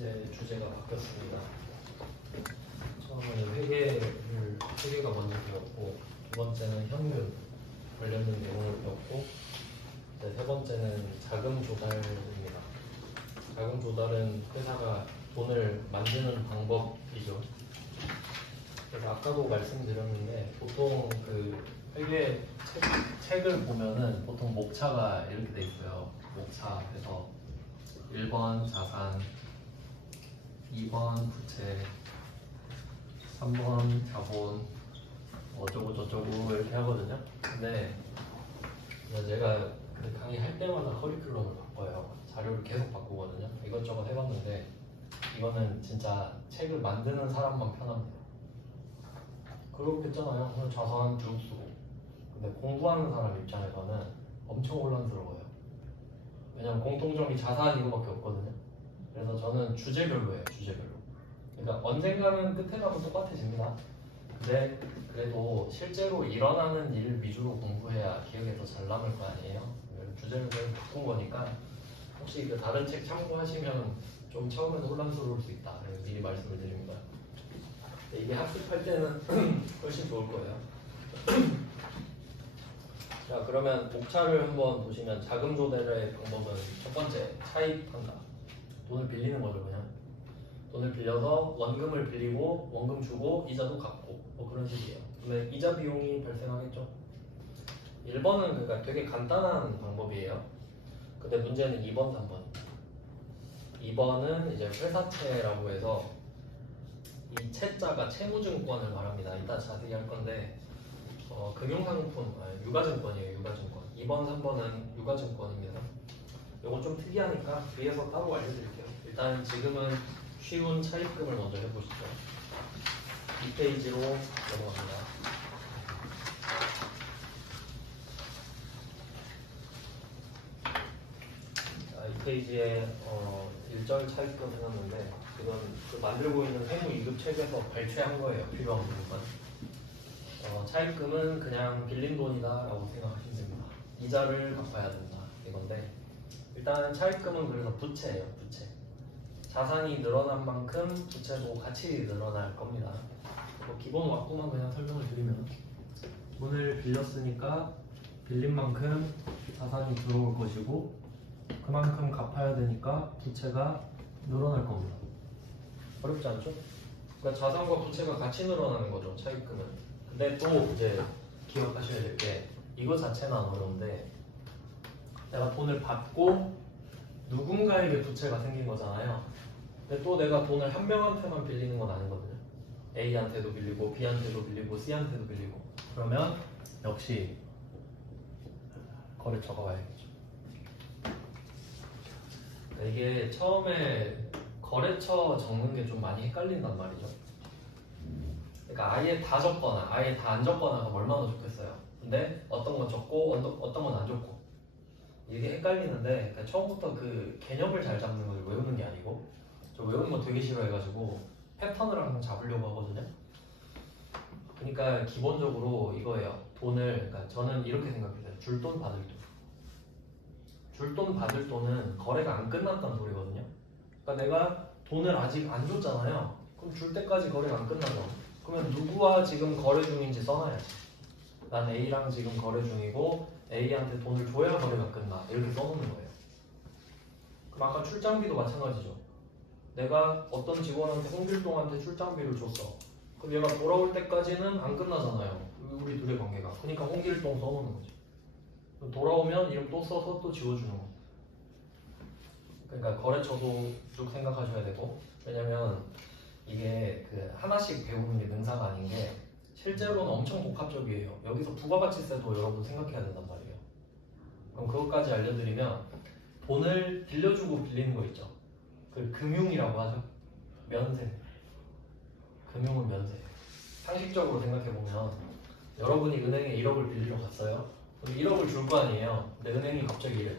이제 주제가 바뀌었습니다. 처음에는 회계가 먼저 배웠고, 두 번째는 현금 관련된 내용을 배웠고, 네, 세 번째는 자금 조달입니다. 자금 조달은 회사가 돈을 만드는 방법이죠. 그래서 아까도 말씀드렸는데, 보통 그 회계 책을 보면은 보통 목차가 이렇게 돼 있어요. 목차. 그래서 1번 자산, 2번 부채, 3번 자본, 어쩌고 저쩌고 이렇게 하거든요. 근데 제가 그 강의할 때마다 커리큘럼을 바꿔요. 자료를 계속 바꾸거든요. 이것저것 해봤는데 이거는 진짜 책을 만드는 사람만 편합니다. 그렇겠잖아요. 그냥 자산 쭉 쓰고. 근데 공부하는 사람 입장에서는 엄청 혼란스러워요. 왜냐면 공통점이 자산 이거밖에 없거든요. 그래서 저는 주제별로 해요. 주제별로. 그러니까 언젠가는 끝에 가면 똑같아집니다. 근데 그래도 실제로 일어나는 일 위주로 공부해야 기억에 더 잘 남을 거 아니에요. 주제를 바꾼 거니까 혹시 그 다른 책 참고하시면 좀 처음에는 혼란스러울 수 있다. 미리 말씀을 드립니다. 이게 학습할 때는 훨씬 좋을 거예요. 자, 그러면 목차를 한번 보시면 자금 조달의 방법은 첫 번째, 차입한다. 돈을 빌리는 거죠, 그냥. 돈을 빌려서 원금을 빌리고 원금 주고 이자도 갚고 뭐 그런 식이에요. 근데 이자 비용이 발생하겠죠. 1번은 그러니까 되게 간단한 방법이에요. 근데 문제는 2번, 3번. 2번은 이제 회사채라고 해서 이 채자가 채무증권을 말합니다. 이따 자세히 할 건데 금융상품, 유가증권이에요. 유가증권. 2번, 3번은 유가증권입니다. 이건 좀 특이하니까 뒤에서 따로 알려드릴게요. 일단 지금은 쉬운 차입금을 먼저 해보시죠. 2페이지로 넘어갑니다. 자, 2페이지에 1절 차입금 해놨는데 이건 그 만들고 있는 세무이급책에서 발췌한 거예요. 필요한 부분만. 차입금은 그냥 빌린 돈이다 라고 생각하시면 됩니다. 이자를 갚아야 된다 이건데 일단 차입금은 그래서 부채예요. 부채. 자산이 늘어난 만큼 부채도 같이 늘어날 겁니다. 기본 왁구만 그냥 설명을 드리면 돈을 빌렸으니까 빌린 만큼 자산이 들어올 것이고 그만큼 갚아야 되니까 부채가 늘어날 겁니다. 어렵지 않죠? 그러니까 자산과 부채가 같이 늘어나는 거죠. 차입금은. 근데 또 이제 기억하셔야 될 게 이거 자체는 안 어려운데 내가 돈을 받고 누군가에게 부채가 생긴 거잖아요. 근데 또 내가 돈을 한 명한테만 빌리는 건 아니거든요. A한테도 빌리고 B한테도 빌리고 C한테도 빌리고 그러면 역시 거래처가 와야겠죠. 이게 처음에 거래처 적는 게 좀 많이 헷갈린단 말이죠. 그러니까 아예 다 적거나 아예 다 안 적거나가 얼마나 좋겠어요. 근데 어떤 건 적고 어떤 건 안 적고 이게 헷갈리는데 그러니까 처음부터 그 개념을 잘 잡는 걸 외우는 게 아니고 저 외우는 거 되게 싫어해가지고 패턴을 항상 잡으려고 하거든요. 그러니까 기본적으로 이거예요. 돈을 그러니까 저는 이렇게 생각해요. 줄 돈 받을 돈. 줄 돈 받을 돈은 거래가 안 끝났다는 소리거든요. 그러니까 내가 돈을 아직 안 줬잖아요. 그럼 줄 때까지 거래가 안 끝나죠. 그러면 누구와 지금 거래 중인지 써놔야지. 난 A랑 지금 거래 중이고 A한테 돈을 줘야 거래가 끝나. 이렇게 써놓는 거예요. 그럼 아까 출장비도 마찬가지죠. 내가 어떤 직원한테 홍길동한테 출장비를 줬어. 그럼 얘가 돌아올 때까지는 안 끝나잖아요. 우리 둘의 관계가. 그러니까 홍길동 써놓는 거지. 돌아오면 이름 또 써서 또 지워주는 거. 그러니까 거래처도 쭉 생각하셔야 되고 왜냐면 이게 그 하나씩 배우는 게 능사가 아닌 게 실제로는 엄청 복합적이에요. 여기서 부가가치세도 여러분 생각해야 된단 말이에요. 그럼 그것까지 알려드리면 돈을 빌려주고 빌리는 거 있죠. 그 금융이라고 하죠. 면세. 금융은 면세. 상식적으로 생각해보면 여러분이 은행에 1억을 빌리러 갔어요. 그럼 1억을 줄 거 아니에요. 근데 은행이 갑자기 이래.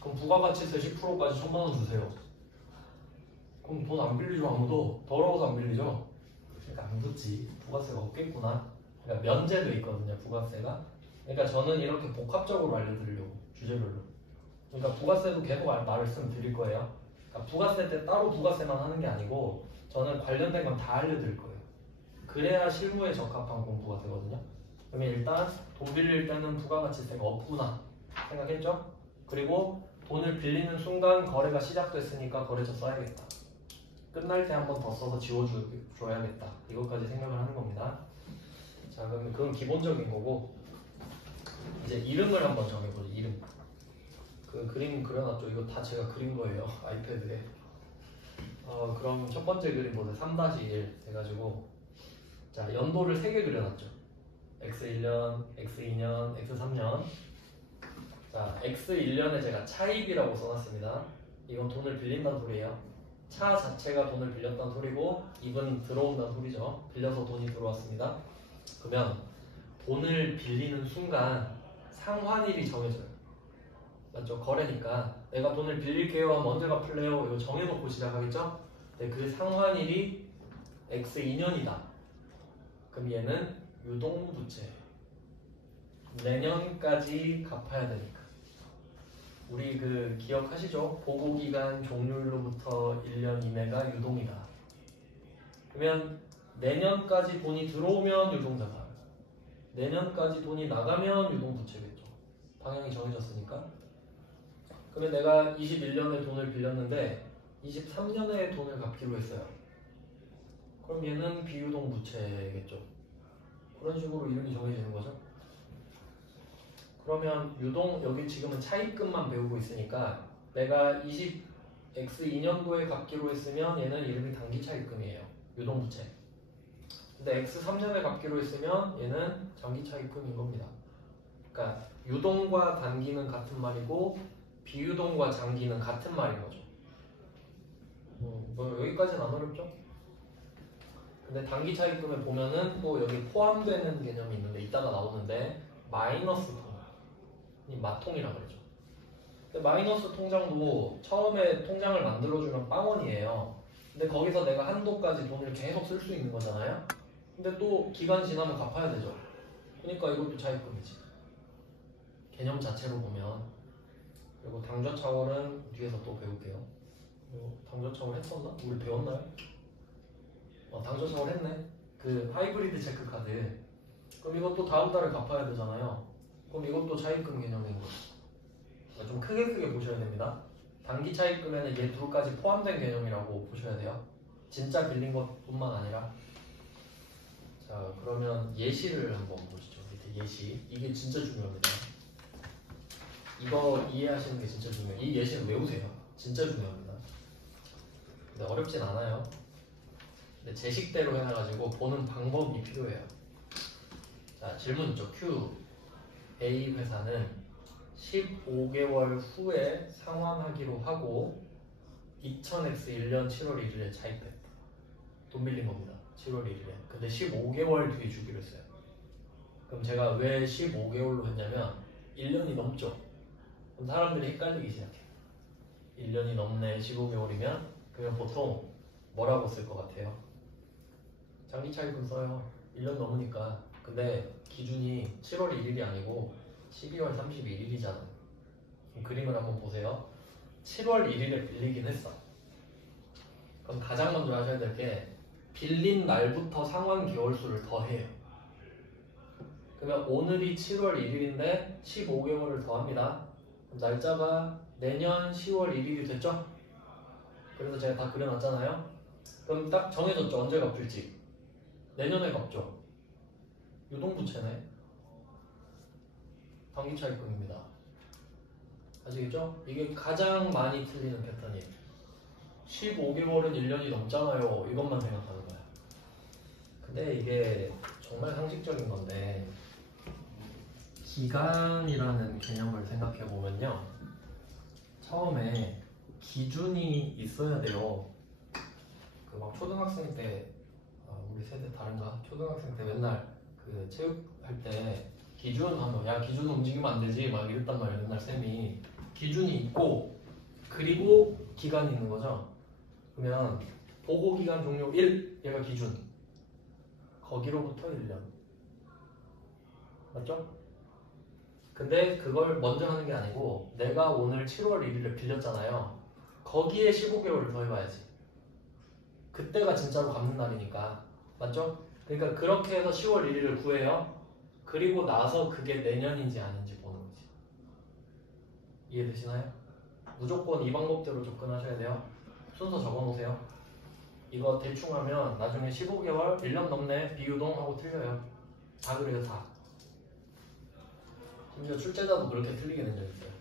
그럼 부가가치세 10%까지 1000만 원 주세요. 그럼 돈 안 빌리죠. 아무도. 더러워서 안 빌리죠. 그러니까 안 붙지. 부가세가 없겠구나. 그러니까 면제도 있거든요. 부가세가. 그러니까 저는 이렇게 복합적으로 알려드리려고. 주제별로. 그러니까 부가세도 계속 말씀드릴 거예요. 그러니까 부가세 때 따로 부가세만 하는 게 아니고 저는 관련된 건 다 알려드릴 거예요. 그래야 실무에 적합한 공부가 되거든요. 그러면 일단 돈 빌릴 때는 부가가치세가 없구나 생각했죠? 그리고 돈을 빌리는 순간 거래가 시작됐으니까 거래처 써야겠다. 끝날 때 한 번 더 써서 지워줘야겠다. 이것까지 생각을 하는 겁니다. 자, 그러면 그건 기본적인 거고 이제 이름을 한번 정해보죠. 이름. 그 그림 그려놨죠. 이거 다 제가 그린 거예요. 아이패드에. 그럼 첫 번째 그림 보세요. 3-1 해가지고 자 연도를 3개 그려놨죠. X1년, X2년, X3년. 자 X1년에 제가 차입이라고 써놨습니다. 이건 돈을 빌린다는 소리예요. 차 자체가 돈을 빌렸다는 소리고 입은 들어온다는 소리죠. 빌려서 돈이 들어왔습니다. 그러면 돈을 빌리는 순간 상환일이 정해져요. 맞죠? 거래니까 내가 돈을 빌릴게요 하면 언제 갚을래요? 이거 정해놓고 시작하겠죠? 근데 그 상환일이 X2년이다. 그럼 얘는 유동부채. 내년까지 갚아야 되니까. 우리 그 기억하시죠? 보고기간 종료일로부터 1년 이내가 유동이다. 그러면 내년까지 돈이 들어오면 유동자산, 내년까지 돈이 나가면 유동부채겠죠. 방향이 정해졌으니까. 그러면 내가 21년에 돈을 빌렸는데 23년에 돈을 갚기로 했어요. 그럼 얘는 비유동부채겠죠. 그런 식으로 이름이 정해지는 거죠. 그러면 유동, 여기 지금은 차입금만 배우고 있으니까 내가 X2년도에 갚기로 했으면 얘는 이름이 단기차입금이에요. 유동부채. 근데 X3년에 갚기로 했으면 얘는 장기차입금인 겁니다. 그러니까 유동과 단기는 같은 말이고 비유동과 장기는 같은 말인 거죠. 뭐 여기까지는 안 어렵죠? 근데 단기차입금에 보면은 또 여기 포함되는 개념이 있는데 이따가 나오는데 마이너스 통장, 이 마통이라고 그러죠. 근데 마이너스 통장도 처음에 통장을 만들어주면 빵원이에요. 근데 거기서 내가 한도까지 돈을 계속 쓸 수 있는 거잖아요. 근데 또 기간 지나면 갚아야 되죠. 그러니까 이것도 차입금이지. 개념 자체로 보면. 그리고 당좌차월은 뒤에서 또 배울게요. 당좌차월 했었나? 우리 배웠나요? 당좌차월 했네. 그 하이브리드 체크카드. 그럼 이것도 다음 달에 갚아야 되잖아요. 그럼 이것도 차입금 개념인 거죠. 좀 크게 보셔야 됩니다. 단기 차입금에는 얘 둘까지 포함된 개념이라고 보셔야 돼요. 진짜 빌린 것뿐만 아니라. 자, 그러면 예시를 한번 보시죠. 밑에 예시. 이게 진짜 중요합니다. 이거 이해하시는 게 진짜 중요해요. 이 예시를 외우세요. 진짜 중요합니다. 근데 어렵진 않아요. 근데 제 식대로 해놔가지고 보는 방법이 필요해요. 자, 질문 있죠. Q. A 회사는 15개월 후에 상환하기로 하고 2000X 1년 7월 1일에 차입했다. 돈 빌린 겁니다. 7월 1일에. 근데 15개월 뒤에 주기로 했어요. 그럼 제가 왜 15개월로 했냐면 1년이 넘죠. 그럼 사람들이 헷갈리기 시작해. 1년이 넘네. 15개월이면 그러면 보통 뭐라고 쓸 것 같아요? 장기 차입금 써요. 1년 넘으니까. 근데 기준이 7월 1일이 아니고 12월 31일이잖아. 그림을 한번 보세요. 7월 1일에 빌리긴 했어. 그럼 가장 먼저 하셔야 될 게 빌린 날부터 상환 개월수를 더해요. 그러면 오늘이 7월 1일인데 15개월을 더합니다. 그럼 날짜가 내년 10월 1일이 됐죠? 그래서 제가 다 그려놨잖아요. 그럼 딱 정해졌죠. 언제 갚을지. 내년에 갚죠. 유동부채네. 단기차입금입니다. 아시겠죠? 이게 가장 많이 틀리는 패턴이에요. 15개월은 1년이 넘잖아요. 이것만 생각하는 거야. 근데 이게 정말 상식적인 건데 기간이라는 개념을 생각해 보면요. 처음에 기준이 있어야 돼요. 그 막 초등학생 때 우리 세대 다른가? 초등학생 때 맨날 그 체육할 때 기준 하면 야 기준 움직이면 안 되지 막 이랬단 말이에요. 맨날 쌤이 기준이 있고 그리고 기간이 있는 거죠. 그러면 보고기간 종료 1 얘가 기준 거기로부터 1년 맞죠? 근데 그걸 먼저 하는 게 아니고 내가 오늘 7월 1일에 빌렸잖아요. 거기에 15개월을 더해봐야지. 그때가 진짜로 갚는 날이니까. 맞죠? 그러니까 그렇게 해서 10월 1일을 구해요. 그리고 나서 그게 내년인지 아닌지 보는 거지. 이해되시나요? 무조건 이 방법대로 접근하셔야 돼요. 순서 적어놓으세요. 이거 대충 하면 나중에 15개월, 1년 넘네, 비유동하고 틀려요. 다 그래요, 다. 심지어 출제자도 그렇게 틀리게 된 적 있어요.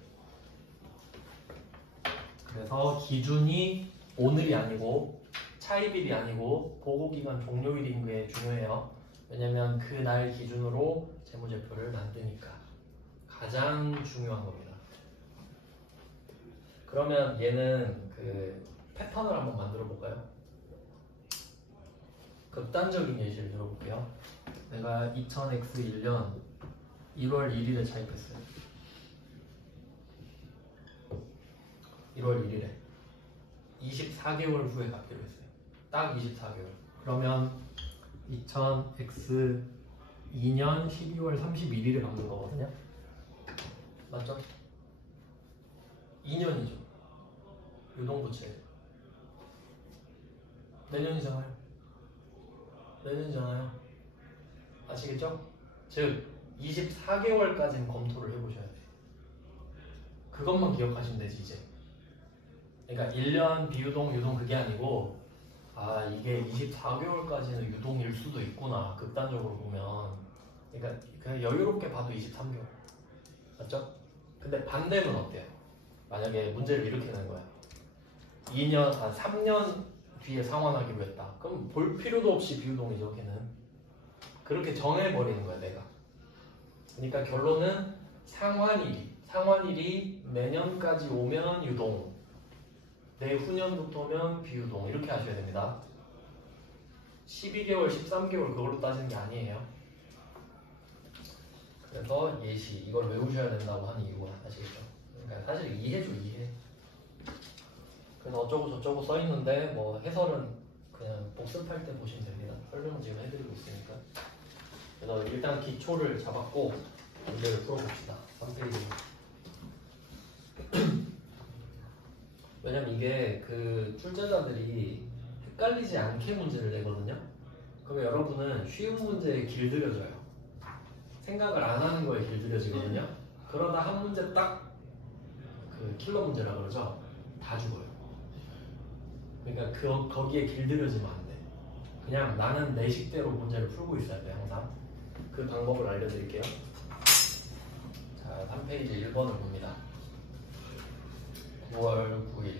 그래서 기준이 오늘이 아니고 차입일이 아니고 보고기간 종료일인 게 중요해요. 왜냐면 그날 기준으로 재무제표를 만드니까. 가장 중요한 겁니다. 그러면 얘는 그 패턴을 한번 만들어 볼까요? 극단적인 예시를 들어볼게요. 내가 2000X1년 1월 1일에 차입했어요. 1월 1일에 24개월 후에 갚기로 했어요. 딱 24개월. 그러면 2000X 2년 12월 31일에 갚는 거거든요. 맞죠? 2년이죠. 유동부채. 내년이잖아요. 내년이잖아요. 아시겠죠? 즉 24개월까지는 검토를 해보셔야 돼요. 그것만 기억하시면 되지 이제. 그러니까 1년 비유동, 유동 그게 아니고 아 이게 24개월까지는 유동일 수도 있구나. 극단적으로 보면. 그러니까 그냥 여유롭게 봐도 23개월. 맞죠? 근데 반대는 어때요? 만약에 문제를 이렇게 내는 거야. 3년 뒤에 상환하기로 했다. 그럼 볼 필요도 없이 비유동이죠, 걔는. 그렇게 정해버리는 거야, 내가. 그러니까 결론은 상환일이 내년까지 오면 유동, 내후년부터면 비유동 이렇게 하셔야 됩니다. 12개월, 13개월 그걸로 따지는 게 아니에요. 그래서 예시, 이걸 외우셔야 된다고 하는 이유가 아시겠죠? 그러니까 사실 이해죠, 이해. 그래서 어쩌고 저쩌고 써있는데 뭐 해설은 그냥 복습할 때 보시면 됩니다. 설명은 지금 해드리고 있으니까. 그래서 일단 기초를 잡았고 문제를 풀어봅시다. 3페이지. 왜냐면 이게 그 출제자들이 헷갈리지 않게 문제를 내거든요. 그러면 여러분은 쉬운 문제에 길들여져요. 생각을 안 하는 거에 길들여지거든요. 그러다 한 문제 딱 그 킬러 문제라 그러죠. 다 죽어요. 그러니까 거기에 길들여지면 안 돼. 그냥 나는 내 식대로 문제를 풀고 있어야 돼 항상. 그 방법을 알려드릴게요. 자, 3페이지 1번을 봅니다. 9월 9일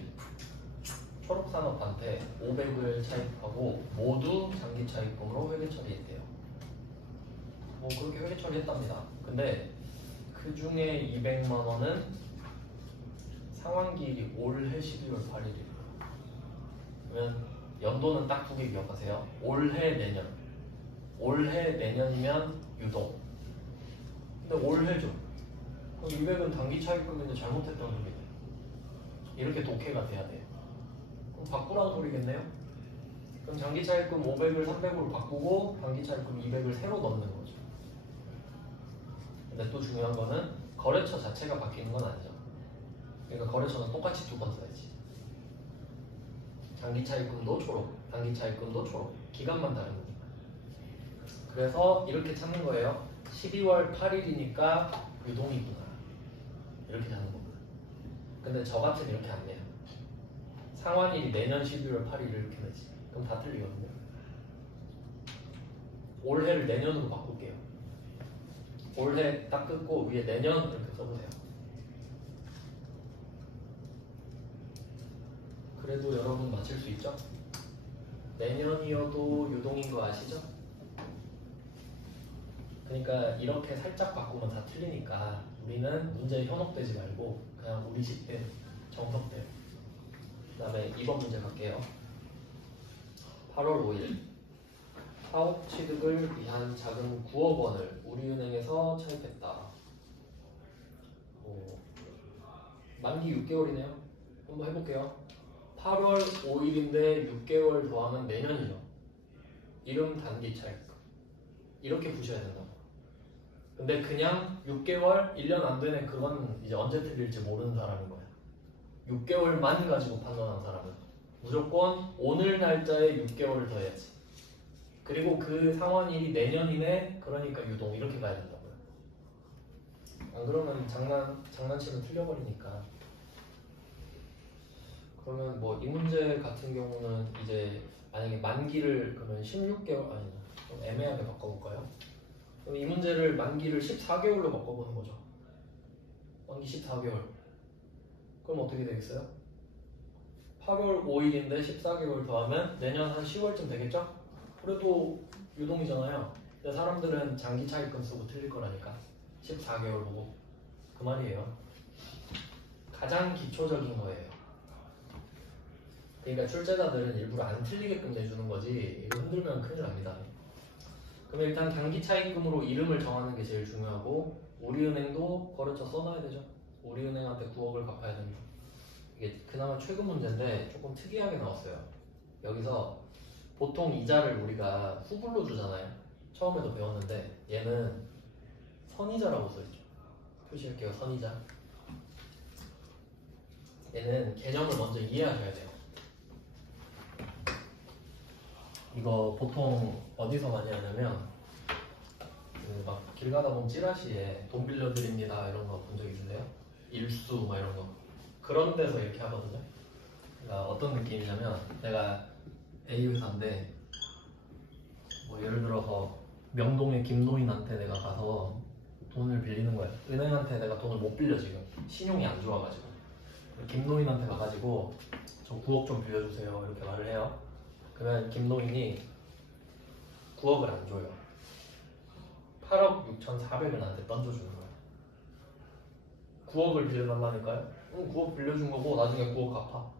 초록산업한테 500을 차입하고 모두 장기 차입금으로 회계 처리했대요. 뭐 그렇게 회계 처리했답니다. 근데 그 중에 200만 원은 상환기일이 올해 12월 8일이에요. 그러면 연도는 딱 두 개 기억하세요. 올해 내년. 올해 내년이면 유동. 근데 올해죠. 그럼 200은 단기 차입금인데 잘못했다는 소리예요. 이렇게 독해가 돼야 돼요. 그럼 바꾸라는 소리겠네요. 그럼 장기 차입금 500을 300으로 바꾸고 단기 차입금 200을 새로 넣는 거죠. 근데 또 중요한 거는 거래처 자체가 바뀌는 건 아니죠. 그러니까 거래처는 똑같이 두 번 써야지. 장기 차입금도 초록, 단기 차입금도 초록. 기간만 다른 거니까. 그래서 이렇게 찾는 거예요. 12월 8일이니까 유동이구나. 이렇게 찾는 겁니다. 근데 저 같은 이렇게 안 내요. 상환일이 내년 12월 8일 이렇게 되지. 그럼 다 틀리거든요. 올해를 내년으로 바꿀게요. 올해 딱 끊고 위에 내년 이렇게 써보세요. 그래도 여러분 맞힐 수 있죠? 내년이어도 유동인 거 아시죠? 그러니까 이렇게 살짝 바꾸면 다 틀리니까 우리는 문제에 현혹되지 말고 그냥 우리 식대로 정석대로. 그 다음에 2번 문제 갈게요. 8월 5일 사업 취득을 위한 자금 9억 원을 우리은행에서 차입했다. 만기 6개월이네요. 한번 해볼게요. 8월 5일인데 6개월 더하면 내년이죠. 이름 단기 차입금. 이렇게 부셔야 된다고. 근데 그냥 6개월, 1년 안 되네. 그건 이제 언제 틀릴지 모르는 사람인 거야. 6개월만 가지고 판단한 사람은 무조건 오늘 날짜에 6개월을 더해야지. 그리고 그 상환일이 내년이네. 그러니까 유동 이렇게 가야 된다고요. 안 그러면 장난치면 틀려버리니까. 그러면 뭐 이 문제 같은 경우는 이제 만약에 만기를 그러면 16개월 아니 좀 애매하게 바꿔볼까요? 그럼 이 문제를 만기를 14개월로 바꿔보는 거죠. 만기 14개월. 그럼 어떻게 되겠어요? 8월 5일인데 14개월 더하면 내년 한 10월쯤 되겠죠? 그래도 유동이잖아요. 근데 사람들은 장기 차익금 쓰고 틀릴 거라니까. 14개월 보고. 그 말이에요. 가장 기초적인 거예요. 그러니까 출제자들은 일부러 안 틀리게끔 내주는 거지 이거 흔들면 큰일 납니다. 그럼 일단 단기 차익금으로 이름을 정하는 게 제일 중요하고 우리은행도 거래처 써놔야 되죠. 우리은행한테 9억을 갚아야 됩니다. 이게 그나마 최근 문제인데 조금 특이하게 나왔어요. 여기서 보통 이자를 우리가 후불로 주잖아요. 처음에도 배웠는데 얘는 선이자라고 써있죠. 표시할게요. 선이자. 얘는 개념을 먼저 이해하셔야 돼요. 이거 보통 어디서 많이 하냐면 막 길 가다 보면 찌라시에 돈 빌려드립니다 이런 거 본 적 있으세요? 일수 막 이런 거 그런 데서 이렇게 하거든요. 그러니까 어떤 느낌이냐면 내가 A 회사인데 뭐 예를 들어서 명동의 김노인한테 내가 가서 돈을 빌리는 거야. 은행한테 내가 돈을 못 빌려 지금 신용이 안 좋아가지고 김노인한테 가가지고 저 9억 좀 빌려주세요 이렇게 말을 해요. 그러면 김노인이 9억을 안 줘요. 8억 6,400을 나한테 던져주는 거야. 9억을 빌려달라니까요? 9억 빌려준 거고 나중에 9억 갚아.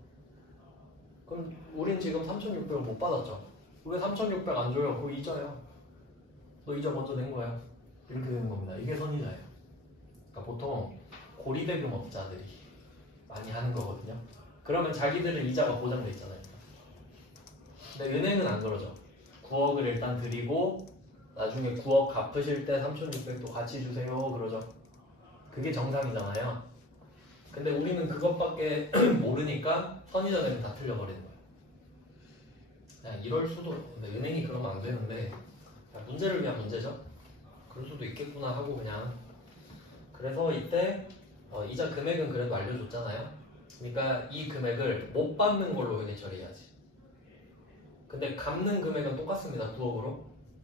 그럼 우린 지금 3,600을 못 받았죠. 왜 3,600 안 줘요? 그거 이자야. 너 이자 먼저 낸 거야. 이렇게 되는 겁니다. 이게 선이자예요. 그러니까 보통 고리대금업자들이 많이 하는 거거든요. 그러면 자기들은 이자가 보장돼 있잖아요. 근데 은행은 안 그러죠. 9억을 일단 드리고 나중에 9억 갚으실 때 3,600도 같이 주세요 그러죠. 그게 정상이잖아요. 근데 우리는 그것밖에 모르니까 선이자들은 다 틀려버리는 거예요. 그냥 이럴 수도. 근데 은행이 그러면 안 되는데 문제를 위한 문제죠. 그럴 수도 있겠구나 하고 그냥. 그래서 이때 이자 금액은 그래도 알려줬잖아요. 그러니까 이 금액을 못 받는 걸로 은행 처리해야지. 근데 갚는 금액은 똑같습니다. 9억으로.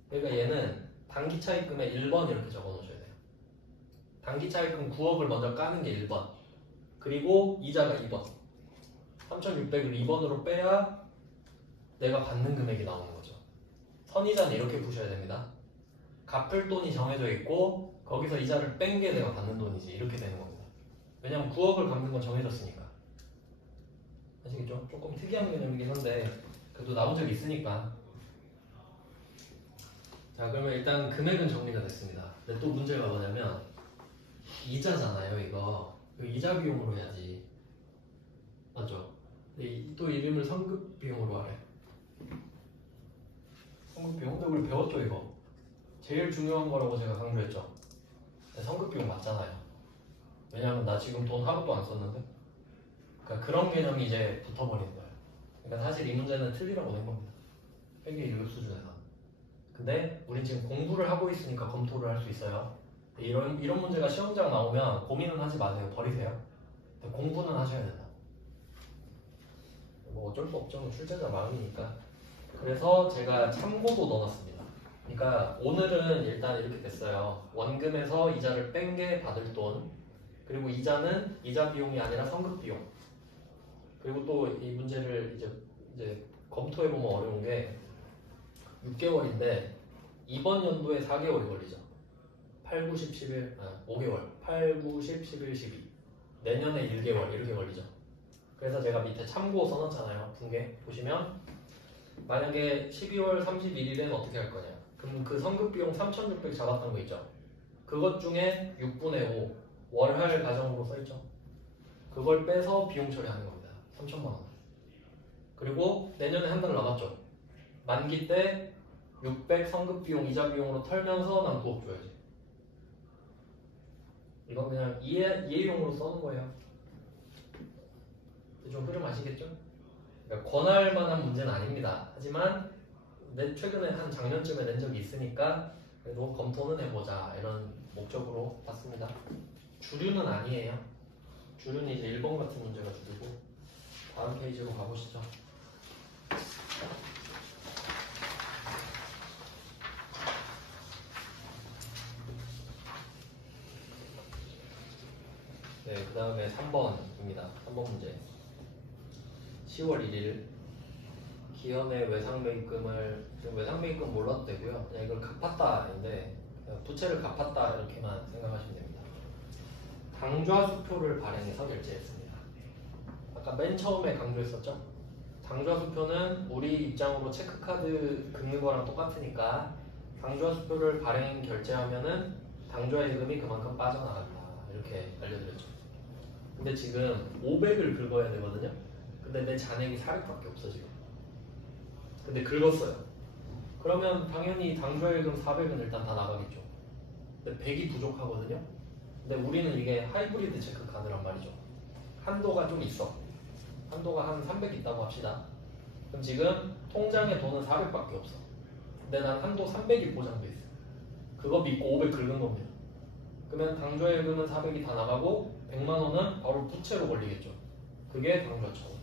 그러니까 얘는 단기 차입금의 1번 이렇게 적어 놓으셔야 돼요. 단기 차입금 9억을 먼저 까는 게 1번. 그리고 이자가 2번. 3,600을 2번으로 빼야 내가 받는 금액이 나오는 거죠. 선이자는 이렇게 보셔야 됩니다. 갚을 돈이 정해져 있고 거기서 이자를 뺀 게 내가 받는 돈이지 이렇게 되는 겁니다. 왜냐면 9억을 갚는 건 정해졌으니까. 아시겠죠? 조금 특이한 개념이긴 한데 그래도 나온 적이 있으니까. 자 그러면 일단 금액은 정리가 됐습니다. 근데 또 문제가 뭐냐면 이자잖아요 이거. 이자 비용으로 해야지. 맞죠? 근데 또 이름을 성급 비용으로 하래. 성급 비용? 근데 우리 배웠죠 이거. 제일 중요한 거라고 제가 강조했죠. 성급 비용 맞잖아요. 왜냐면 나 지금 돈 하나도 안 썼는데. 그러니까 그런 개념이 이제 붙어버리는 거예요. 그러니까 사실 이 문제는 틀리라고 낸 겁니다. 회계 1급 수준에서. 근데 우린 지금 공부를 하고 있으니까 검토를 할 수 있어요. 이런 문제가 시험장 나오면 고민은 하지 마세요. 버리세요. 근데 공부는 하셔야 된다. 뭐 어쩔 수 없죠. 출제자 마음이니까. 그래서 제가 참고도 넣어놨습니다. 그러니까 오늘은 일단 이렇게 됐어요. 원금에서 이자를 뺀 게 받을 돈. 그리고 이자는 이자 비용이 아니라 성급 비용. 그리고 또 이 문제를 이제 검토해보면 어려운 게 6개월인데 이번 연도에 4개월이 걸리죠. 8, 9, 10, 11, 5개월. 8, 9, 10, 11, 12. 내년에 1개월 이렇게 걸리죠. 그래서 제가 밑에 참고 써놨잖아요. 분계 보시면 만약에 12월 31일엔 어떻게 할 거냐. 그럼 그 성급 비용 3,600 잡았던 거 있죠. 그것 중에 6분의 5 월할 가정으로 써있죠. 그걸 빼서 비용 처리하는 겁니다. 3,000만 원. 그리고 내년에 한 달 남았죠. 만기 때 600 성급 비용 이자 비용으로 털면서 난 9억 줘야지. 이건 그냥 이해용으로 써는 거예요. 대충 흐름 아시겠죠? 그러니까 권할 만한 문제는 아닙니다. 하지만 최근에 한 작년쯤에 낸 적이 있으니까 그래도 검토는 해보자 이런 목적으로 봤습니다. 주류는 아니에요. 주류는 이제 1번 같은 문제가 주류고. 다음 페이지로 가보시죠. 네, 그 다음에 3번입니다. 3번 문제. 10월 1일 기현의 외상매입금을, 지금 외상매입금 몰라도 되고요. 그냥 이걸 갚았다인데 부채를 갚았다 이렇게만 생각하시면 됩니다. 당좌수표를 발행해서 결제했습니다. 아까 맨 처음에 강조했었죠? 당좌수표는 우리 입장으로 체크카드 긁는 거랑 똑같으니까 당좌수표를 발행 결제하면은 당좌예금이 그만큼 빠져나간다 이렇게 알려드렸죠. 근데 지금 500을 긁어야 되거든요. 근데 내 잔액이 400밖에 없어 지금. 근데 긁었어요. 그러면 당연히 당좌예금 400은 일단 다 나가겠죠. 근데 100이 부족하거든요. 근데 우리는 이게 하이브리드 체크카드란 말이죠. 한도가 좀 있어. 한도가 한 300 있다고 합시다. 그럼 지금 통장에 돈은 400밖에 없어. 근데 난 한도 300이 보장돼 있어. 그거 믿고 500 긁은 겁니다. 그러면 당좌예금은 400이 다 나가고 100만 원은 바로 부채로 걸리겠죠. 그게 당좌처분.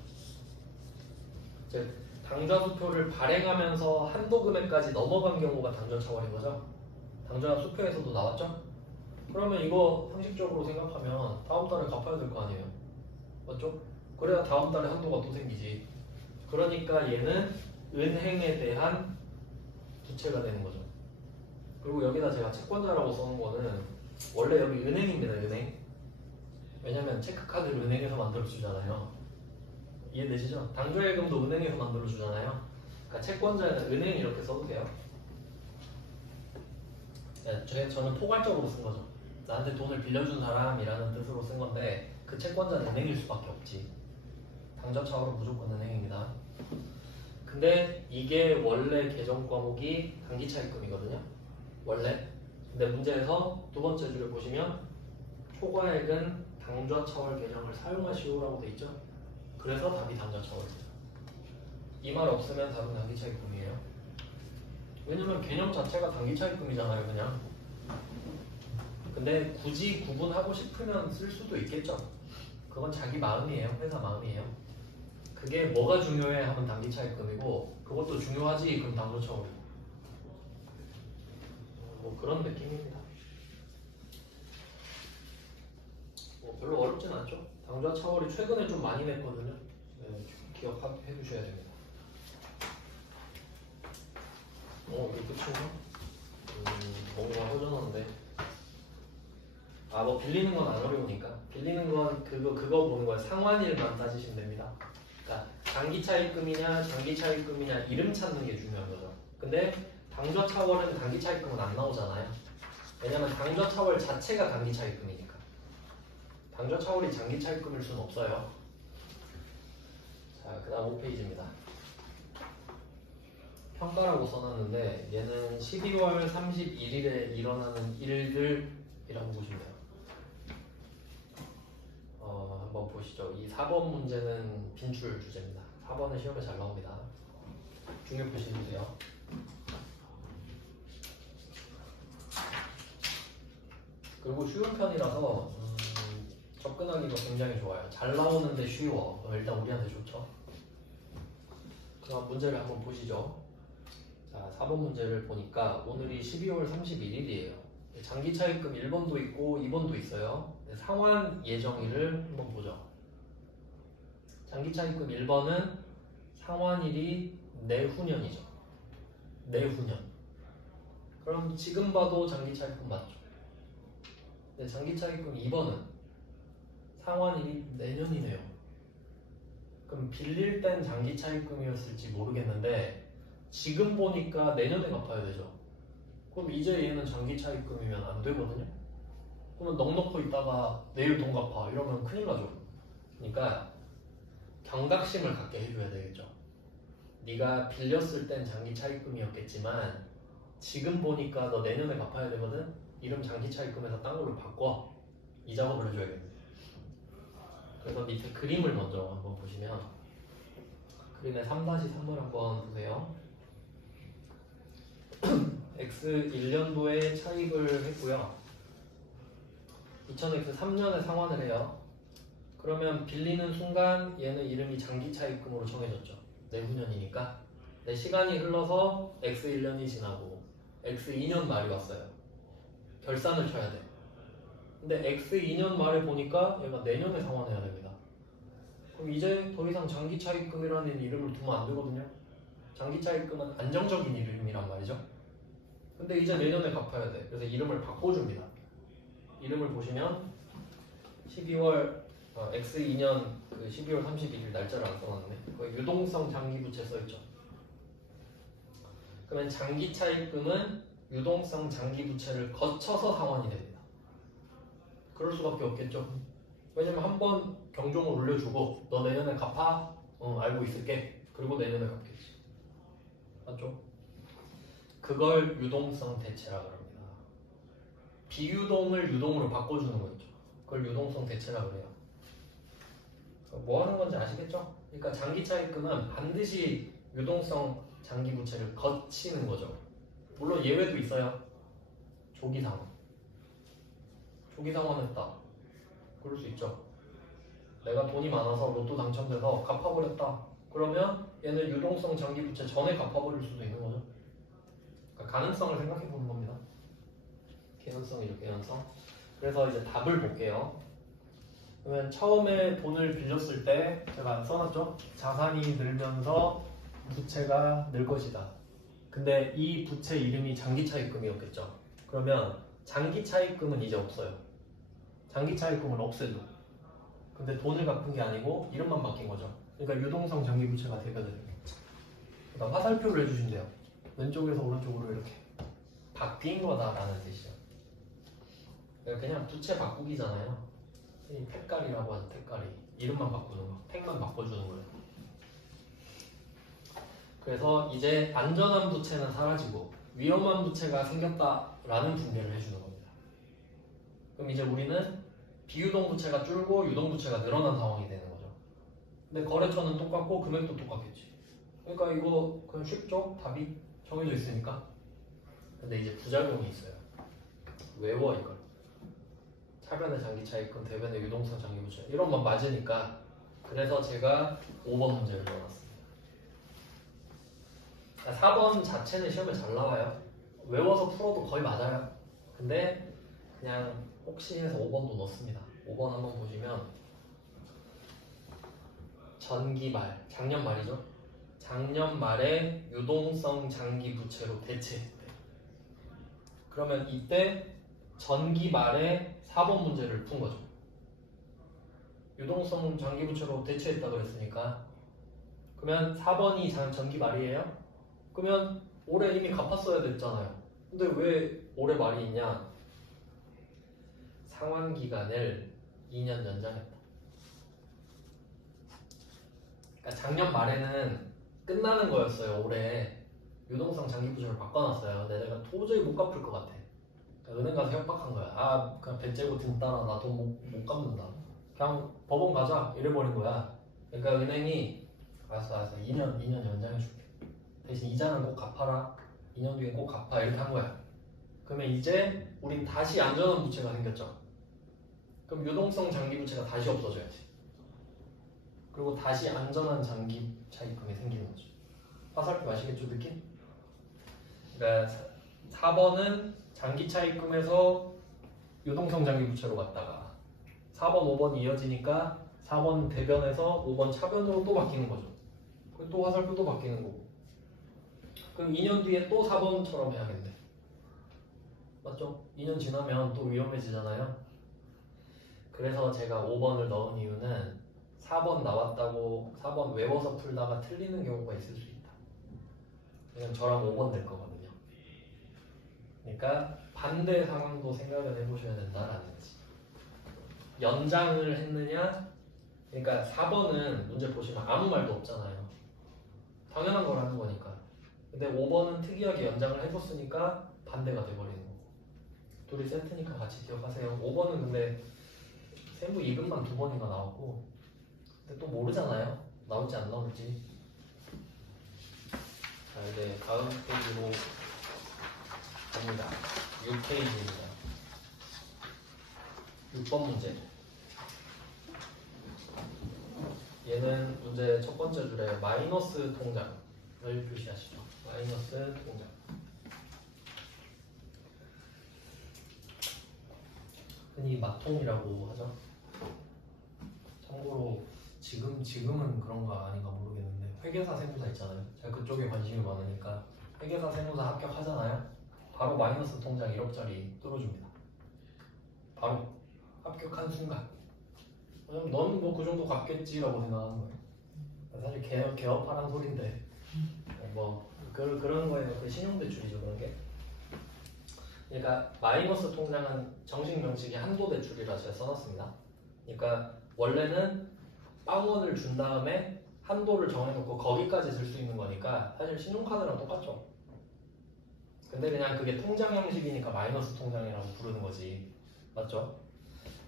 즉 당좌수표를 발행하면서 한도 금액까지 넘어간 경우가 당좌처벌인 거죠. 당좌수표에서도 나왔죠. 그러면 이거 상식적으로 생각하면 다음 달에 갚아야 될 거 아니에요. 맞죠? 그래야 다음 달에 한도가 또 생기지. 그러니까 얘는 은행에 대한 부채가 되는 거죠. 그리고 여기다 제가 채권자라고 써놓은 거는 원래 여기 은행입니다. 은행. 왜냐면 체크카드를 은행에서 만들어주잖아요. 이해되시죠? 당좌예금도 은행에서 만들어주잖아요. 그러니까 채권자는 은행 이렇게 써도 돼요. 네, 저는 포괄적으로 쓴 거죠. 나한테 돈을 빌려준 사람이라는 뜻으로 쓴 건데 그 채권자는 은행일 수밖에 없지. 당좌차원은 무조건 은행입니다. 근데 이게 원래 개정 과목이 단기차입금이거든요. 원래. 근데 문제에서 두 번째 줄을 보시면 초과액은 당좌차월 개정을 사용하시오라고 돼 있죠. 그래서 답이 당좌차월이에요. 이 말 없으면 답은 단기차입금이에요. 왜냐면 개념 자체가 단기차입금이잖아요, 그냥. 근데 굳이 구분하고 싶으면 쓸 수도 있겠죠. 그건 자기 마음이에요. 회사 마음이에요. 그게 뭐가 중요해 하면 단기차입금이고 그것도 중요하지 그럼 당좌차월이고 뭐 그런 느낌입니다. 뭐 별로 어렵진 않죠. 당좌차월이 최근에 좀 많이 냈거든요. 네, 기억해 주셔야 됩니다. 이게 끝인가? 뭔가 허전한데. 뭐 빌리는 건 안 어려우니까. 빌리는 건 그거 보는 거예요. 상환일만 따지시면 됩니다. 그러니까 단기차입금이냐 장기차입금이냐 이름 찾는 게 중요한 거죠. 근데 당좌차월은 단기차입금은 안 나오잖아요. 왜냐면 당좌차월 자체가 단기차입금이니까. 당좌차월이 장기차입금일 수는 없어요. 자, 그 다음 5페이지입니다. 평가라고 써놨는데 얘는 12월 31일에 일어나는 일들이라고 보시면 돼요. 한번 보시죠. 이 4번 문제는 빈출 주제입니다. 4번은 시험에 잘 나옵니다. 중요표 시주세요. 그리고 쉬운 편이라서 접근하기가 굉장히 좋아요. 잘 나오는데 쉬워. 일단 우리한테 좋죠. 그럼 문제를 한번 보시죠. 자, 4번 문제를 보니까 오늘이 12월 31일이에요. 장기차입금 1번도 있고 2번도 있어요. 상환 예정일을 한번 보죠. 장기차입금 1번은 상환일이 내후년이죠. 내후년. 그럼 지금 봐도 장기차입금 맞죠? 근데 장기차입금 2번은 상환일이 내년이네요. 그럼 빌릴 땐 장기차입금이었을지 모르겠는데 지금 보니까 내년에 갚아야 되죠. 그럼 이제 얘는 장기차입금이면 안 되거든요. 그러면 넉넉히 있다가 내일 돈 갚아 이러면 큰일 나죠. 그러니까 경각심을 갖게 해줘야 되겠죠. 네가 빌렸을 땐 장기차입금이었겠지만 지금 보니까 너 내년에 갚아야 되거든. 이름 장기차입금에서 딴 걸로 바꿔. 이 작업을 해줘야겠네. 그래서 밑에 그림을 먼저 한번 보시면 그림의 3-3을 한번 보세요. X 1년도에 차입을 했고요. 2000X 3년에 상환을 해요. 그러면 빌리는 순간 얘는 이름이 장기 차입금으로 정해졌죠. 내후년이니까. 내 시간이 흘러서 X 1년이 지나고 X 2년 말이 왔어요. 결산을 쳐야 돼. 근데 X 2년 말에 보니까 얘가 내년에 상환해야 됩니다. 그럼 이제 더 이상 장기 차입금이라는 이름을 두면 안 되거든요. 장기 차입금은 안정적인 이름이란 말이죠. 근데 이제 내년에 갚아야 돼. 그래서 이름을 바꿔줍니다. 이름을 보시면 12월 X 2년 그 12월 31일 날짜를 안 써놨네. 거기 유동성 장기부채 써있죠. 그러면 장기 차입금은 유동성 장기부채를 거쳐서 상환이 됩니다. 그럴 수밖에 없겠죠. 왜냐면 한번 경종을 울려주고 너 내년에 갚아? 알고 있을게. 그리고 내년에 갚겠지. 맞죠? 그걸 유동성 대체라 그럽니다. 비유동을 유동으로 바꿔주는 거죠. 그걸 유동성 대체라 그래요. 뭐 하는 건지 아시겠죠? 그러니까 장기 차입금은 반드시 유동성 장기 부채를 거치는 거죠. 물론 예외도 있어요. 조기 상환. 조기 상환했다. 그럴 수 있죠. 내가 돈이 많아서 로또 당첨돼서 갚아버렸다. 그러면 얘는 유동성 장기 부채 전에 갚아버릴 수도 있는 거죠. 그러니까 가능성을 생각해 보는 겁니다. 개연성이죠, 개연성. 그래서 이제 답을 볼게요. 그러면 처음에 돈을 빌렸을 때 제가 써놨죠? 자산이 늘면서 부채가 늘 것이다. 근데 이 부채 이름이 장기 차입금이었겠죠. 그러면 장기 차입금은 이제 없어요. 장기 차입금은 없애도. 근데 돈을 갚은 게 아니고 이름만 바뀐 거죠. 그러니까 유동성 장기 부채가 대변을. 그러니까 화살표를 해주신대요. 왼쪽에서 오른쪽으로 이렇게 바뀐 거다라는 뜻이죠. 그러니까 그냥 부채 바꾸기잖아요. 이 택가리라고 하죠. 택가리. 이름만 바꾸는 거. 택만 바꿔주는 거예요. 그래서 이제 안전한 부채는 사라지고 위험한 부채가 생겼다라는 분배를 해주는 겁니다. 그럼 이제 우리는 비유동 부채가 줄고 유동 부채가 늘어난 상황이 되는 거죠. 근데 거래처는 똑같고 금액도 똑같겠지. 그러니까 이거 그냥 쉽죠? 답이 정해져 있으니까. 근데 이제 부작용이 있어요. 외워 이걸. 차변의 장기 차입금, 대변의 유동성 장기 부채 이런 건 맞으니까. 그래서 제가 5번 문제를 넣어놨습니다. 4번 자체는 시험에 잘 나와요. 외워서 풀어도 거의 맞아요. 근데 그냥 혹시 해서 5번도 넣습니다. 5번 한번 보시면 전기 말, 작년 말이죠. 작년 말에 유동성 장기 부채로 대체했대. 그러면 이때 전기 말에 4번 문제를 푼 거죠. 유동성 장기 부채로 대체했다 그랬으니까 그러면 4번이 전기 말이에요? 그러면 올해 이미 갚았어야 됐잖아요. 근데 왜 올해 말이 있냐? 상환 기간을 2년 연장했다. 그러니까 작년 말에는 끝나는 거였어요. 올해 유동성 장기 부채를 바꿔놨어요. 근데 내가 도저히 못 갚을 것 같아. 그러니까 은행 가서 협박한 거야. 아, 그냥 배째고 등 따라 나 돈 못 갚는다. 그냥 법원 가자 이래버린 거야. 그러니까 은행이 알았어 2년 연장해줄게. 대신 이자는 꼭 갚아라. 2년 뒤에 꼭 갚아. 이렇게 한 거야. 그러면 이제 우린 다시 안전한 부채가 생겼죠. 그럼 유동성 장기 부채가 다시 없어져야지. 그리고 다시 안전한 장기 차입금이 생기는 거죠. 화살표 아시겠죠, 느낌? 그러니까 4번은 장기 차입금에서 유동성 장기 부채로 갔다가 4번, 5번이 이어지니까 4번 대변에서 5번 차변으로 또 바뀌는 거죠. 그리고 또 화살표도 바뀌는 거고. 그럼 2년 뒤에 또 4번처럼 해야겠네. 맞죠? 2년 지나면 또 위험해지잖아요. 그래서 제가 5번을 넣은 이유는 4번 나왔다고 4번 외워서 풀다가 틀리는 경우가 있을 수 있다. 그냥 저랑 5번 될 거거든요. 그러니까 반대 상황도 생각을 해보셔야 된다라는 거지. 연장을 했느냐? 그러니까 4번은 문제 보시면 아무 말도 없잖아요. 당연한 걸 하는 거니까. 근데 5번은 특이하게 연장을 해줬으니까 반대가 돼버리는 거고. 둘이 세트니까 같이 기억하세요. 5번은 근데 세무 2급만 2번인가 나왔고 근데 또 모르잖아요. 나올지 안 나올지. 자, 이제 다음 페이지로 갑니다. 6페이지입니다. 6번 문제. 얘는 문제 첫 번째 줄에 마이너스 통장을 표시하시죠. 마이너스 통장. 흔히 마통이라고 하죠. 참고로 지금은 그런가 아닌가 모르겠는데 회계사 세무사 있잖아요. 제가 그쪽에 관심이 많으니까 회계사 세무사 합격하잖아요. 바로 마이너스 통장 1억짜리 뚫어줍니다. 바로 합격한 순간. 왜냐면 넌 뭐 그 정도 갚겠지라고 생각하는 거예요. 사실 개업하란 소린데 그런 거예요. 그 신용대출이죠 그런 게. 그러니까 마이너스 통장은 정식 명칭이 한도대출이라 제가 써놨습니다. 그러니까 원래는 빵원을 준 다음에 한도를 정해놓고 거기까지 쓸 수 있는 거니까 사실 신용카드랑 똑같죠. 근데 그냥 그게 통장 형식이니까 마이너스 통장이라고 부르는 거지. 맞죠?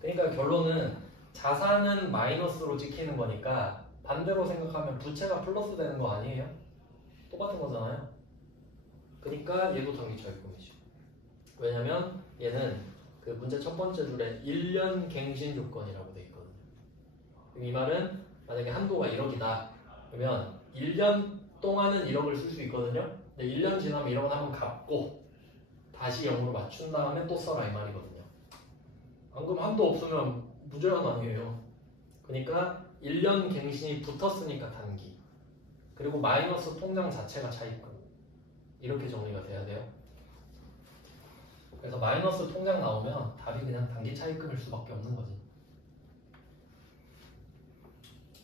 그러니까 결론은 자산은 마이너스로 찍히는 거니까 반대로 생각하면 부채가 플러스 되는 거 아니에요? 똑같은 거잖아요. 그러니까 얘도 당기차익금이죠. 왜냐면 얘는 그 문제 첫 번째 줄에 1년 갱신 조건이라고 돼 있거든요. 이 말은 만약에 한도가 1억이다 그러면 1년 동안은 1억을 쓸 수 있거든요. 근데 1년 지나면 1억은 한번 갚고 다시 0으로 맞춘 다음에 또 써라 이 말이거든요. 방금 한도 없으면 무제한 아니에요. 그러니까 1년 갱신이 붙었으니까 단기. 그리고 마이너스 통장 자체가 차입금. 이렇게 정리가 돼야 돼요. 그래서 마이너스 통장 나오면 답이 그냥 단기 차입금일 수밖에 없는 거지.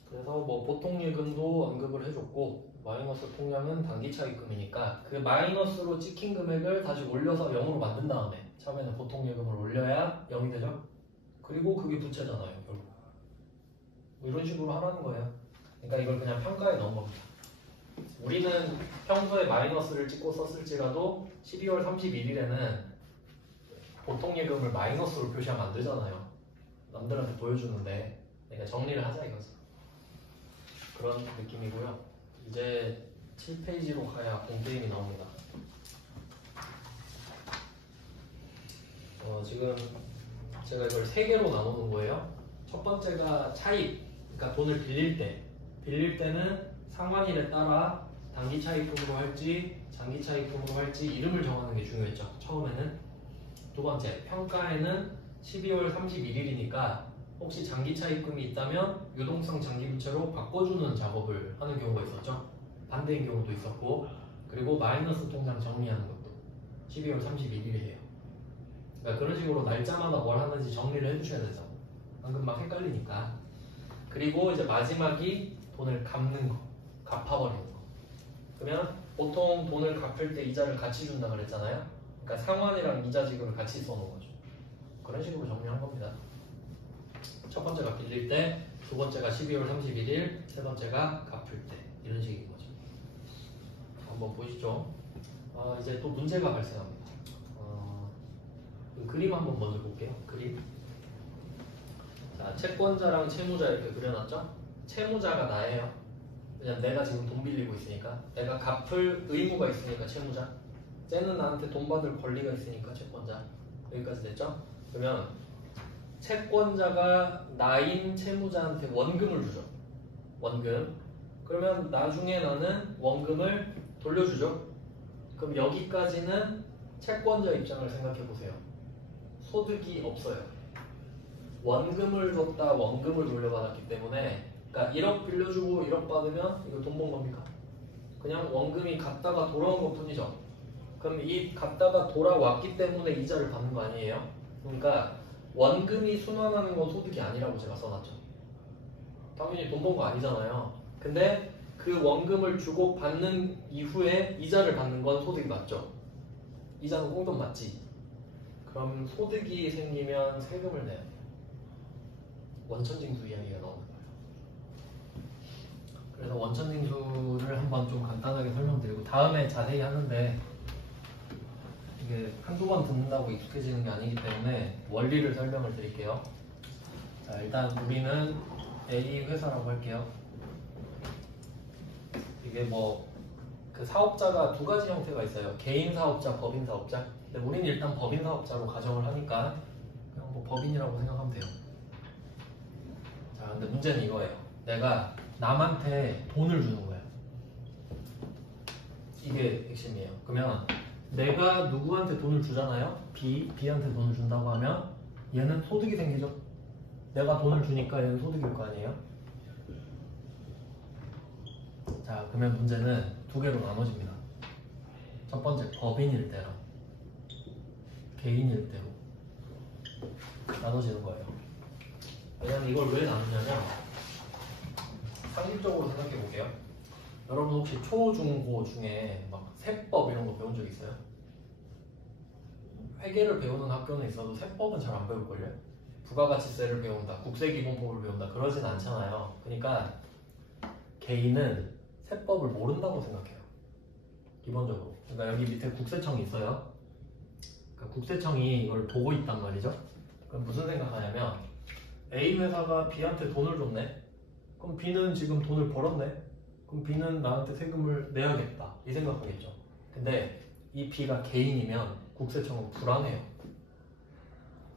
그래서 뭐 보통 예금도 언급을 해줬고 마이너스 통장은 단기 차입금이니까 그 마이너스로 찍힌 금액을 다시 올려서 0으로 만든 다음에 처음에는 보통 예금을 올려야 0이 되죠. 그리고 그게 부채잖아요 결국. 뭐 이런 식으로 하라는 거예요. 그러니까 이걸 그냥 평가에 넣은 겁니다. 우리는 평소에 마이너스를 찍고 썼을지라도 12월 31일에는 보통 예금을 마이너스로 표시하면 안 되잖아요. 남들한테 보여주는데. 그러니까 정리를 하자 이거죠. 그런 느낌이고요. 이제 7페이지로 가야 공게임이 나옵니다. 지금 제가 이걸 3개로 나누는 거예요. 첫 번째가 차입, 그러니까 돈을 빌릴 때는 상환일에 따라 단기 차입금으로 할지 장기 차입금으로 할지 이름을 정하는 게 중요했죠. 처음에는. 두 번째, 평가에는 12월 31일이니까 혹시 장기 차입금이 있다면 유동성 장기 부채로 바꿔주는 작업을 하는 경우가 있었죠. 반대인 경우도 있었고, 그리고 마이너스 통장 정리하는 것도 12월 31일이에요. 그러니까 그런 식으로 날짜마다 뭘 하는지 정리를 해주셔야 되죠. 방금 막 헷갈리니까. 그리고 이제 마지막이 돈을 갚는 거, 갚아버리는 거. 그러면 보통 돈을 갚을 때 이자를 같이 준다 그랬잖아요. 그러니까 상환이랑 이자 지급을 같이 써놓은 거죠. 그런 식으로 정리한 겁니다. 첫 번째가 빌릴 때, 두 번째가 12월 31일, 세 번째가 갚을 때 이런 식인 거죠. 한번 보시죠. 이제 또 문제가 발생합니다. 그림 한번 먼저 볼게요. 그림. 자, 채권자랑 채무자 이렇게 그려놨죠? 채무자가 나예요. 왜냐면 내가 지금 돈 빌리고 있으니까. 내가 갚을 의무가 있으니까 채무자. 쟤는 나한테 돈 받을 권리가 있으니까 채권자. 여기까지 됐죠? 그러면 채권자가 나인 채무자한테 원금을 주죠. 원금. 그러면 나중에 나는 원금을 돌려주죠. 그럼 여기까지는 채권자 입장을 생각해 보세요. 소득이 없어요. 원금을 줬다 원금을 돌려받았기 때문에, 그러니까 1억 빌려주고 1억 받으면 이거 돈 번 겁니까? 그냥 원금이 갔다가 돌아온 것 뿐이죠. 그럼 이 갔다가 돌아왔기 때문에 이자를 받는 거 아니에요? 그러니까 원금이 순환하는 건 소득이 아니라고 제가 써놨죠. 당연히 돈 번 거 아니잖아요. 근데 그 원금을 주고 받는 이후에 이자를 받는 건 소득이 맞죠. 이자는 공돈 맞지. 그럼 소득이 생기면 세금을 내야 돼요. 원천징수 이야기가 나오는 거예요. 그래서 원천징수를 한번 좀 간단하게 설명드리고 다음에 자세히 하는데, 이게 한두 번 듣는다고 익숙해지는 게 아니기 때문에 원리를 설명을 드릴게요. 자, 일단 우리는 A 회사라고 할게요. 이게 뭐 그 사업자가 두 가지 형태가 있어요. 개인 사업자, 법인 사업자. 근데 우리는 일단 법인 사업자로 가정을 하니까 그냥 뭐 법인이라고 생각하면 돼요. 자, 근데 문제는 이거예요. 내가 남한테 돈을 주는 거예요. 이게 핵심이에요. 그러면 내가 누구한테 돈을 주잖아요. B한테 돈을 준다고 하면 얘는 소득이 생기죠. 내가 돈을 주니까 얘는 소득일 거 아니에요. 자, 그러면 문제는 두 개로 나눠집니다. 첫 번째, 법인일 때랑 개인일 때로 나눠지는 거예요. 왜냐면 이걸 왜 나누냐면 상식적으로 생각해 볼게요. 여러분 혹시 초, 중, 고 중에 막 세법 이런 거 배운 적 있어요? 회계를 배우는 학교는 있어도 세법은 잘 안 배울걸요? 부가가치세를 배운다, 국세기본법을 배운다 그러진 않잖아요. 그러니까 개인은 세법을 모른다고 생각해요. 기본적으로. 그러니까 여기 밑에 국세청이 있어요. 그러니까 국세청이 이걸 보고 있단 말이죠. 그럼 무슨 생각하냐면 A 회사가 B한테 돈을 줬네. 그럼 B는 지금 돈을 벌었네. 그럼 B는 나한테 세금을 내야겠다. 이 생각하겠죠. 근데 이 B가 개인이면 국세청은 불안해요.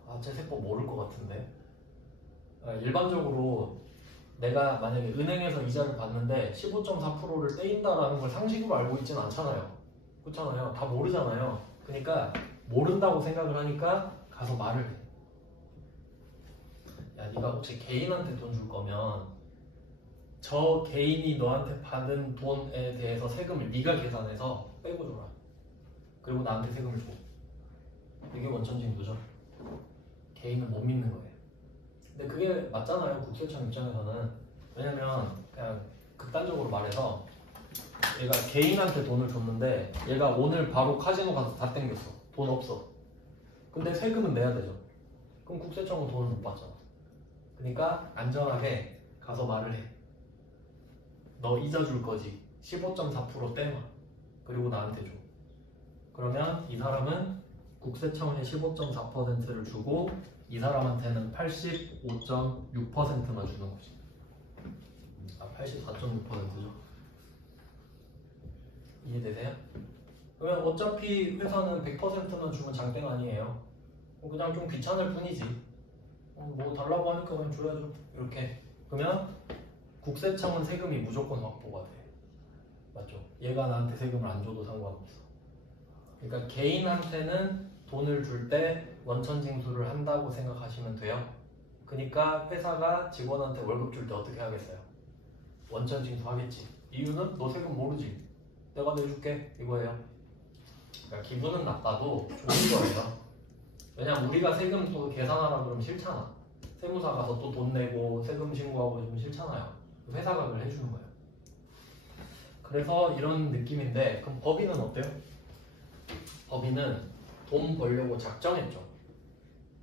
아, 제 세법 모를 것 같은데. 일반적으로 내가 만약에 은행에서 이자를 받는데 15.4%를 떼인다라는 걸 상식으로 알고 있지는 않잖아요. 그렇잖아요. 다 모르잖아요. 그러니까 모른다고 생각을 하니까 가서 말을 해. 야, 네가 혹시 개인한테 돈 줄 거면 저 개인이 너한테 받은 돈에 대해서 세금을 네가 계산해서 빼고 줘라. 그리고 나한테 세금을 줘. 이게 원천징수죠. 개인은 못 믿는 거예요. 근데 그게 맞잖아요. 국세청 입장에서는. 왜냐면 그냥 극단적으로 말해서 얘가 개인한테 돈을 줬는데 얘가 오늘 바로 카지노 가서 다 땡겼어. 돈 없어. 근데 세금은 내야 되죠. 그럼 국세청은 돈을 못 받잖아. 그러니까 안전하게 가서 말을 해. 너 이자 줄 거지. 15.4% 떼마. 그리고 나한테 줘. 그러면 이 사람은 국세청에 15.4%를 주고 이 사람한테는 85.6%만 주는 거지. 아, 84.6%죠. 이해되세요? 그러면 어차피 회사는 100%만 주면 장땡 아니에요. 그냥 좀 귀찮을 뿐이지. 뭐 달라고 하니까 그냥 줘야죠. 이렇게. 그러면 국세청은 세금이 무조건 확보가 돼. 맞죠? 얘가 나한테 세금을 안 줘도 상관없어. 그러니까 개인한테는 돈을 줄 때 원천징수를 한다고 생각하시면 돼요. 그러니까 회사가 직원한테 월급 줄 때 어떻게 하겠어요? 원천징수 하겠지. 이유는 너 세금 모르지. 내가 내줄게 이거예요. 그러니까 기분은 나빠도 좋은 거예요. 왜냐면 우리가 세금 또 계산하라 그러면 싫잖아. 세무사 가서 또 돈 내고 세금 신고하고 좀 싫잖아요. 회사가 그걸 해주는 거예요. 그래서 이런 느낌인데, 그럼 법인은 어때요? 법인은 돈 벌려고 작정했죠.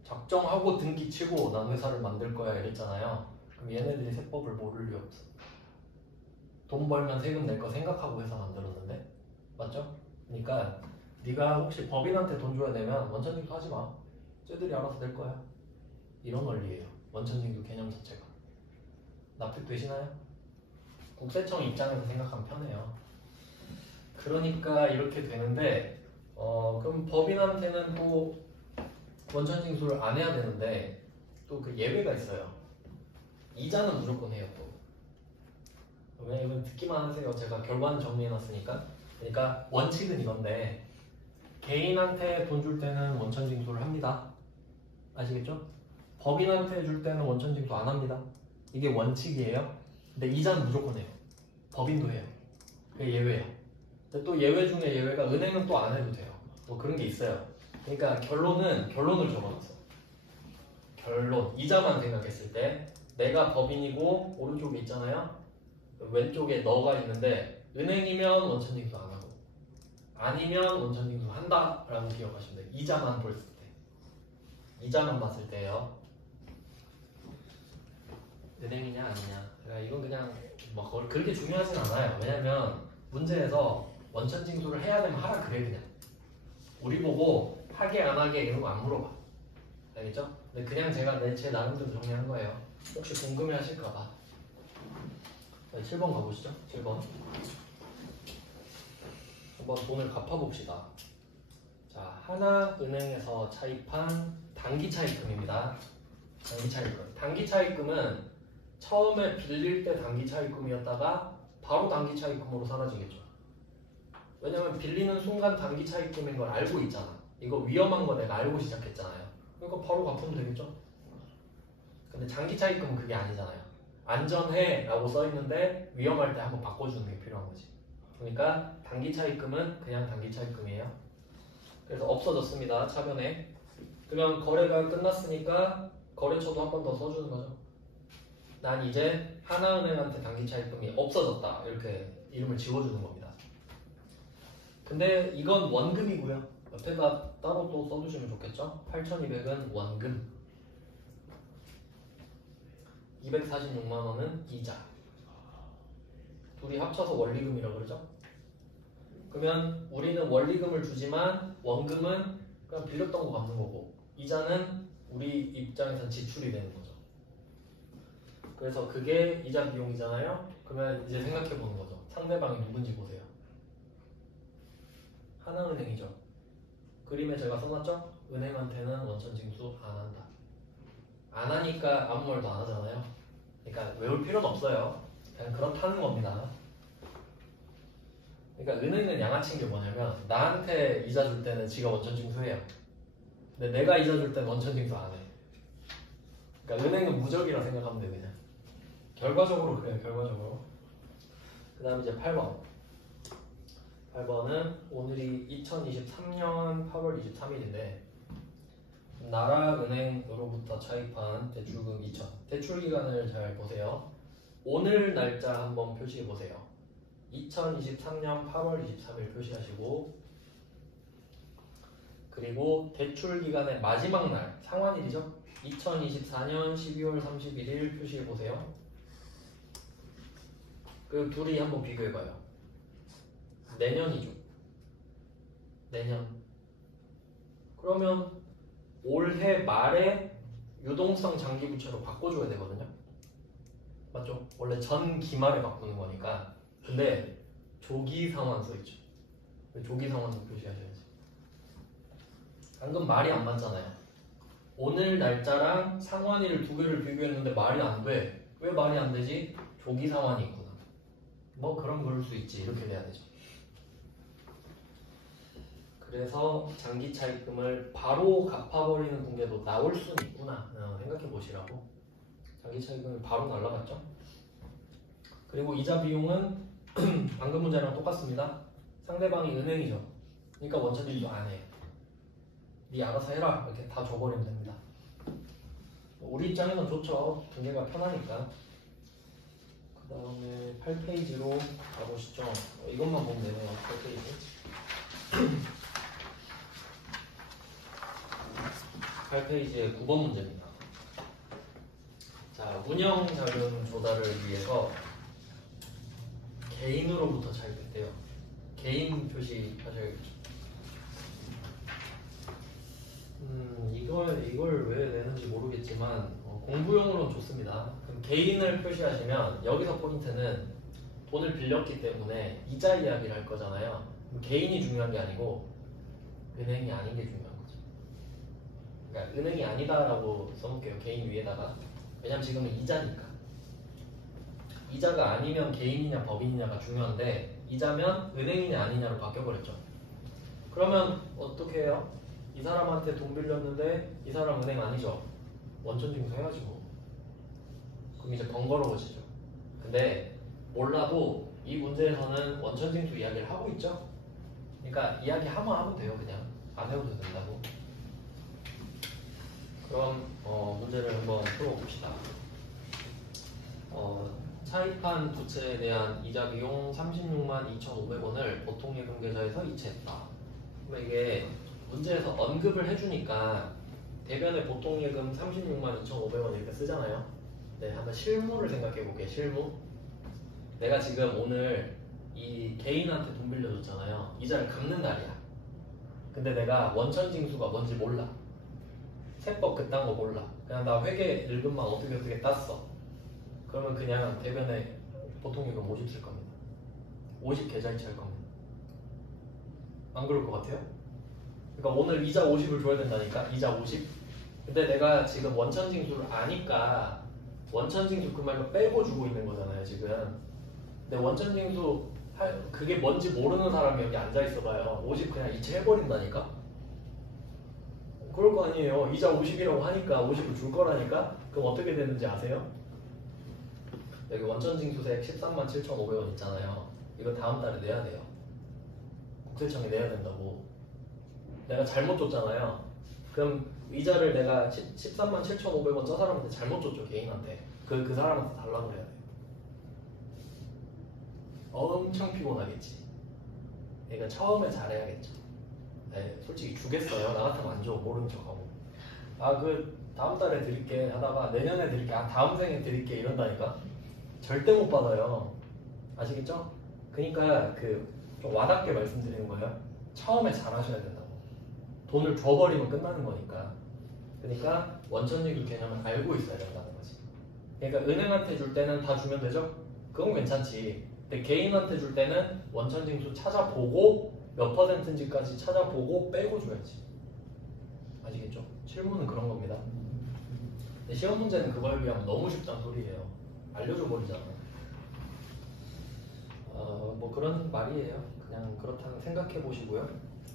작정하고 등기 치고 난 회사를 만들 거야 이랬잖아요. 그럼 얘네들이 세법을 모를 리 없어. 돈 벌면 세금 낼 거 생각하고 회사 만들었는데, 맞죠? 그러니까 네가 혹시 법인한테 돈 줘야 되면 원천징수 하지 마. 쟤들이 알아서 낼 거야. 이런 원리예요. 원천징수 개념 자체가. 납득되시나요? 국세청 입장에서 생각하면 편해요. 그러니까 이렇게 되는데, 그럼 법인한테는 또 원천징수를 안 해야 되는데 또 그 예외가 있어요. 이자는 무조건 해요. 또. 왜냐면 듣기만 하세요. 제가 결과는 정리해놨으니까. 그러니까 원칙은 이건데 개인한테 돈 줄 때는 원천징수를 합니다. 아시겠죠? 법인한테 줄 때는 원천징수 안 합니다. 이게 원칙이에요. 근데 이자는 무조건 해요. 법인도 해요. 그게 예외예요. 근데 또 예외 중에 예외가 은행은 또 안 해도 돼요. 뭐 그런 게 있어요. 그러니까 결론을 적어놨어. 결론. 이자만 생각했을 때 내가 법인이고 오른쪽에 있잖아요. 왼쪽에 너가 있는데 은행이면 원천징수 안 하고 아니면 원천징수 한다라고 기억하시면 돼요. 이자만 봤을 때. 이자만 봤을 때요. 은행이냐 아니냐. 그러니까 이건 그냥 뭐 그렇게 중요하진 않아요. 왜냐면 문제에서 원천징수를 해야 되면 하라 그래 그냥. 우리 보고 하게 안 하게 이런 거 안 물어봐. 알겠죠? 근데 그냥 제가 제 나름대로 정리한 거예요. 혹시 궁금해 하실까봐. 네, 7번 가보시죠. 7번. 한번 돈을 갚아봅시다. 자, 하나은행에서 차입한 단기 차입금입니다. 단기 차입금. 단기 차입금은 처음에 빌릴 때 단기 차입금이었다가 바로 단기 차입금으로 사라지겠죠. 왜냐면 빌리는 순간 단기 차입금인 걸 알고 있잖아. 이거 위험한 거 내가 알고 시작했잖아요. 그러니까 바로 갚으면 되겠죠. 근데 장기 차입금은 그게 아니잖아요. 안전해 라고 써있는데 위험할 때 한번 바꿔주는 게 필요한 거지. 그러니까 단기 차입금은 그냥 단기 차입금이에요. 그래서 없어졌습니다. 차변에. 그러면 거래가 끝났으니까 거래처도 한 번 더 써주는 거죠. 난 이제 하나은행한테 단기 차입금이 없어졌다. 이렇게 이름을 지워주는 겁니다. 근데 이건 원금이고요. 옆에다 따로 또 써주시면 좋겠죠. 8,200은 원금, 246만 원은 이자. 둘이 합쳐서 원리금이라고 그러죠. 그러면 우리는 원리금을 주지만 원금은 그냥 빌렸던 거 갚는 거고 이자는 우리 입장에선 지출이 되는 거죠. 그래서 그게 이자 비용이잖아요. 그러면 이제 생각해 보는 거죠. 상대방이 누군지 보세요. 하나은행이죠. 그림에 제가 써놨죠? 은행한테는 원천 징수 안 한다. 안 하니까 아무 말도 안 하잖아요. 그러니까 외울 필요는 없어요. 그냥 그렇다는 겁니다. 그러니까 은행은 양아치인 게 뭐냐면 나한테 이자 줄 때는 지가 원천 징수해요. 근데 내가 이자 줄 때는 원천 징수 안 해. 그러니까 은행은 무적이라 생각하면 돼 그냥. 결과적으로 그래요. 결과적으로. 그 다음 이제 8번. 8번은 오늘이 2023년 8월 23일인데 나라은행으로부터 차입한 대출금 2천. 대출 기간을 잘 보세요. 오늘 날짜 한번 표시해 보세요. 2023년 8월 23일 표시하시고 그리고 대출 기간의 마지막 날 상환일이죠. 2024년 12월 31일 표시해 보세요. 그 둘이 한번 비교해 봐요. 내년이죠. 내년. 그러면 올해 말에 유동성 장기부채로 바꿔줘야 되거든요. 맞죠? 원래 전 기말에 바꾸는 거니까. 근데 조기 상환 써있죠. 조기 상환도 표시하셔야지. 방금 말이 안 맞잖아요. 오늘 날짜랑 상환일 두 개를 비교했는데 말이 안 돼. 왜 말이 안 되지? 조기 상환이 있구나. 뭐 그런 걸 수 있지. 이렇게 돼야 되죠. 그래서 장기 차입금을 바로 갚아버리는 공개도 나올 수는 있구나 생각해 보시라고. 장기 차입금이 바로 날라갔죠. 그리고 이자 비용은 방금 문제랑 똑같습니다. 상대방이 은행이죠. 그러니까 원천 징수 안 해. 네 알아서 해라 이렇게 다 줘버리면 됩니다. 우리 입장에는 좋죠. 등계가 편하니까. 그 다음에 8페이지로 가보시죠. 이것만 보면 되네요. 8페이지. 8페이지의 9번 문제입니다. 자, 운영자금 조달을 위해서 개인으로부터 차입했대요. 개인 표시하셔야겠죠. 이걸 왜 내는지 모르겠지만 공부용으로는 좋습니다. 그럼 개인을 표시하시면 여기서 포인트는 돈을 빌렸기 때문에 이자 이야기를 할 거잖아요. 그럼 개인이 중요한 게 아니고 은행이 아닌 게 중요한 거죠. 그러니까 은행이 아니다라고 써놓을게요. 개인 위에다가. 왜냐면 지금은 이자니까. 이자가 아니면 개인이냐 법인이냐가 중요한데 이자면 은행이냐 아니냐로 바뀌어버렸죠. 그러면 어떻게 해요? 이 사람한테 돈 빌렸는데 이 사람 은행 아니죠? 원천 징수해야지 뭐. 그럼 이제 번거로워지죠. 근데 몰라도 이 문제에서는 원천 징수 이야기를 하고 있죠. 그러니까 이야기 하면 돼요. 그냥 안 해도 된다고. 그럼 문제를 한번 풀어봅시다. 차입한 부채에 대한 이자 비용 36만 2,500원을 보통예금 계좌에서 이체했다. 그럼 이게 문제에서 언급을 해주니까 대변에 보통예금 36만 2,500원 이렇게 쓰잖아요. 네, 한번 실무를 생각해볼게요. 실무. 내가 지금 오늘 이 개인한테 돈 빌려줬잖아요. 이자를 갚는 날이야. 근데 내가 원천징수가 뭔지 몰라. 세법 그딴 거 몰라. 그냥 나 회계 일금만 어떻게 땄어. 그러면 그냥 대변에 보통 이건 50 쓸 겁니다. 50 계좌이체 할 겁니다. 안 그럴 것 같아요? 그러니까 오늘 이자 50을 줘야 된다니까. 이자 50. 근데 내가 지금 원천징수를 아니까 원천징수 그 말로 빼고 주고 있는 거잖아요 지금. 근데 원천징수 그게 뭔지 모르는 사람이 여기 앉아있어봐요. 50 그냥 이체해버린다니까? 그럴 거 아니에요. 이자 50이라고 하니까 50을 줄 거라니까? 그럼 어떻게 되는지 아세요? 여기 원천징수세액 137,500원 있잖아요. 이거 다음 달에 내야 돼요. 국세청에 내야 된다고. 내가 잘못 줬잖아요. 그럼 이자를 내가 137,500원 저 사람한테 잘못 줬죠. 개인한테. 그 사람한테 달라고 해야 돼요. 엄청 피곤하겠지. 그러니까 처음에 잘해야겠죠. 네, 솔직히 주겠어요. 나 같으면 안 줘. 모르는 척하고. 그 다음 달에 드릴게 하다가 내년에 드릴게. 다음 생에 드릴게 이런다니까. 절대 못 받아요. 아시겠죠? 그러니까 좀 와닿게 말씀드리는 거예요. 처음에 잘하셔야 된다고. 돈을 줘버리면 끝나는 거니까. 그러니까 원천징수 개념을 알고 있어야 된다는 거지. 그러니까 은행한테 줄 때는 다 주면 되죠? 그건 괜찮지. 근데 개인한테 줄 때는 원천징수 찾아보고 몇 %인지까지 찾아보고 빼고 줘야지. 아시겠죠? 실무는 그런 겁니다. 근데 시험 문제는 그거에 비하면 너무 쉽다는 소리예요. 알려줘 버리잖아요. 뭐 그런 말이에요. 그냥 그렇다는 생각해 보시고요.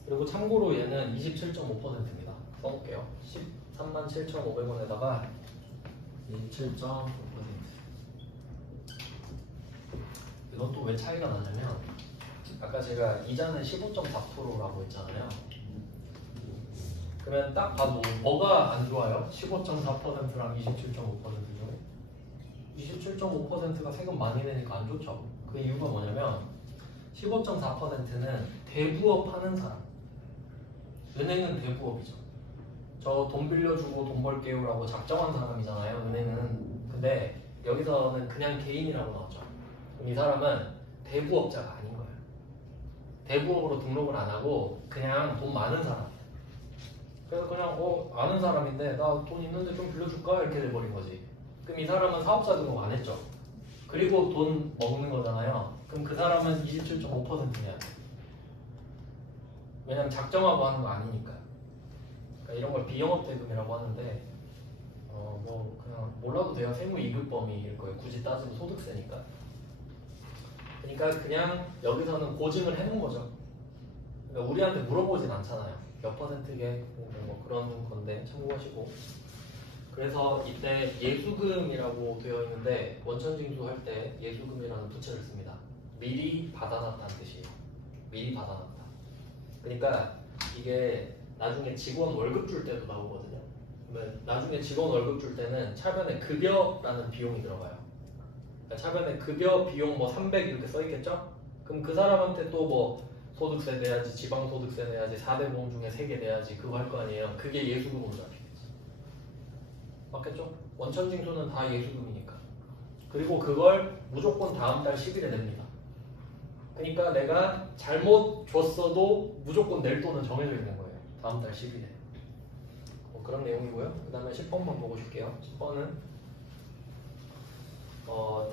그리고 참고로 얘는 27.5%입니다. 써볼게요. 137,500원에다가 27.5%. 이건 또 왜 차이가 나냐면 아까 제가 이자는 15.4%라고 했잖아요. 그러면 딱 봐도 뭐가 안 좋아요? 15.4%랑 27.5%죠. 27.5%가 세금 많이 내니까 안 좋죠. 그 이유가 뭐냐면 15.4%는 대부업 하는 사람. 은행은 대부업이죠. 저 돈 빌려주고 돈 벌게요라고 작정한 사람이잖아요. 은행은. 근데 여기서는 그냥 개인이라고 나왔죠. 그럼 이 사람은 대부업자가 아닌 거예요. 대부업으로 등록을 안 하고 그냥 돈 많은 사람. 그래서 그냥 아는 사람인데 나 돈 있는데 좀 빌려줄까? 이렇게 돼버린 거지. 그럼 이 사람은 사업자 등록 안 했죠. 그리고 돈 먹는 거잖아요. 그럼 그 사람은 27.5%냐. 왜냐면 작정하고 하는 거 아니니까. 그러니까 이런 걸 비영업 대금이라고 하는데 뭐 그냥 몰라도 돼요. 세무 이급 범위일 거예요. 굳이 따지면 소득세니까. 그러니까 그냥 여기서는 고증을 해놓은 거죠. 그러니까 우리한테 물어보진 않잖아요. 몇 %게 뭐 그런 건데 참고하시고. 그래서 이때 예수금이라고 되어 있는데 원천징수 할 때 예수금이라는 부채를 씁니다. 미리 받아놨다는 뜻이에요. 미리 받아놨다. 그러니까 이게 나중에 직원 월급 줄 때도 나오거든요. 그러면 나중에 직원 월급 줄 때는 차변에 급여라는 비용이 들어가요. 그러니까 차변에 급여 비용 뭐 300 이렇게 써 있겠죠? 그럼 그 사람한테 또 뭐 소득세 내야지, 지방소득세 내야지, 4대 보험 중에 3개 내야지 그거 할 거 아니에요. 그게 예수금으로 잡히겠지. 맞겠죠? 원천징수는 다 예수금이니까. 그리고 그걸 무조건 다음 달 10일에 냅니다. 그러니까 내가 잘못 줬어도 무조건 낼 돈은 정해져 있는 거예요. 다음 달 10일에. 뭐 그런 내용이고요. 그 다음에 10번만 보고 줄게요. 10번은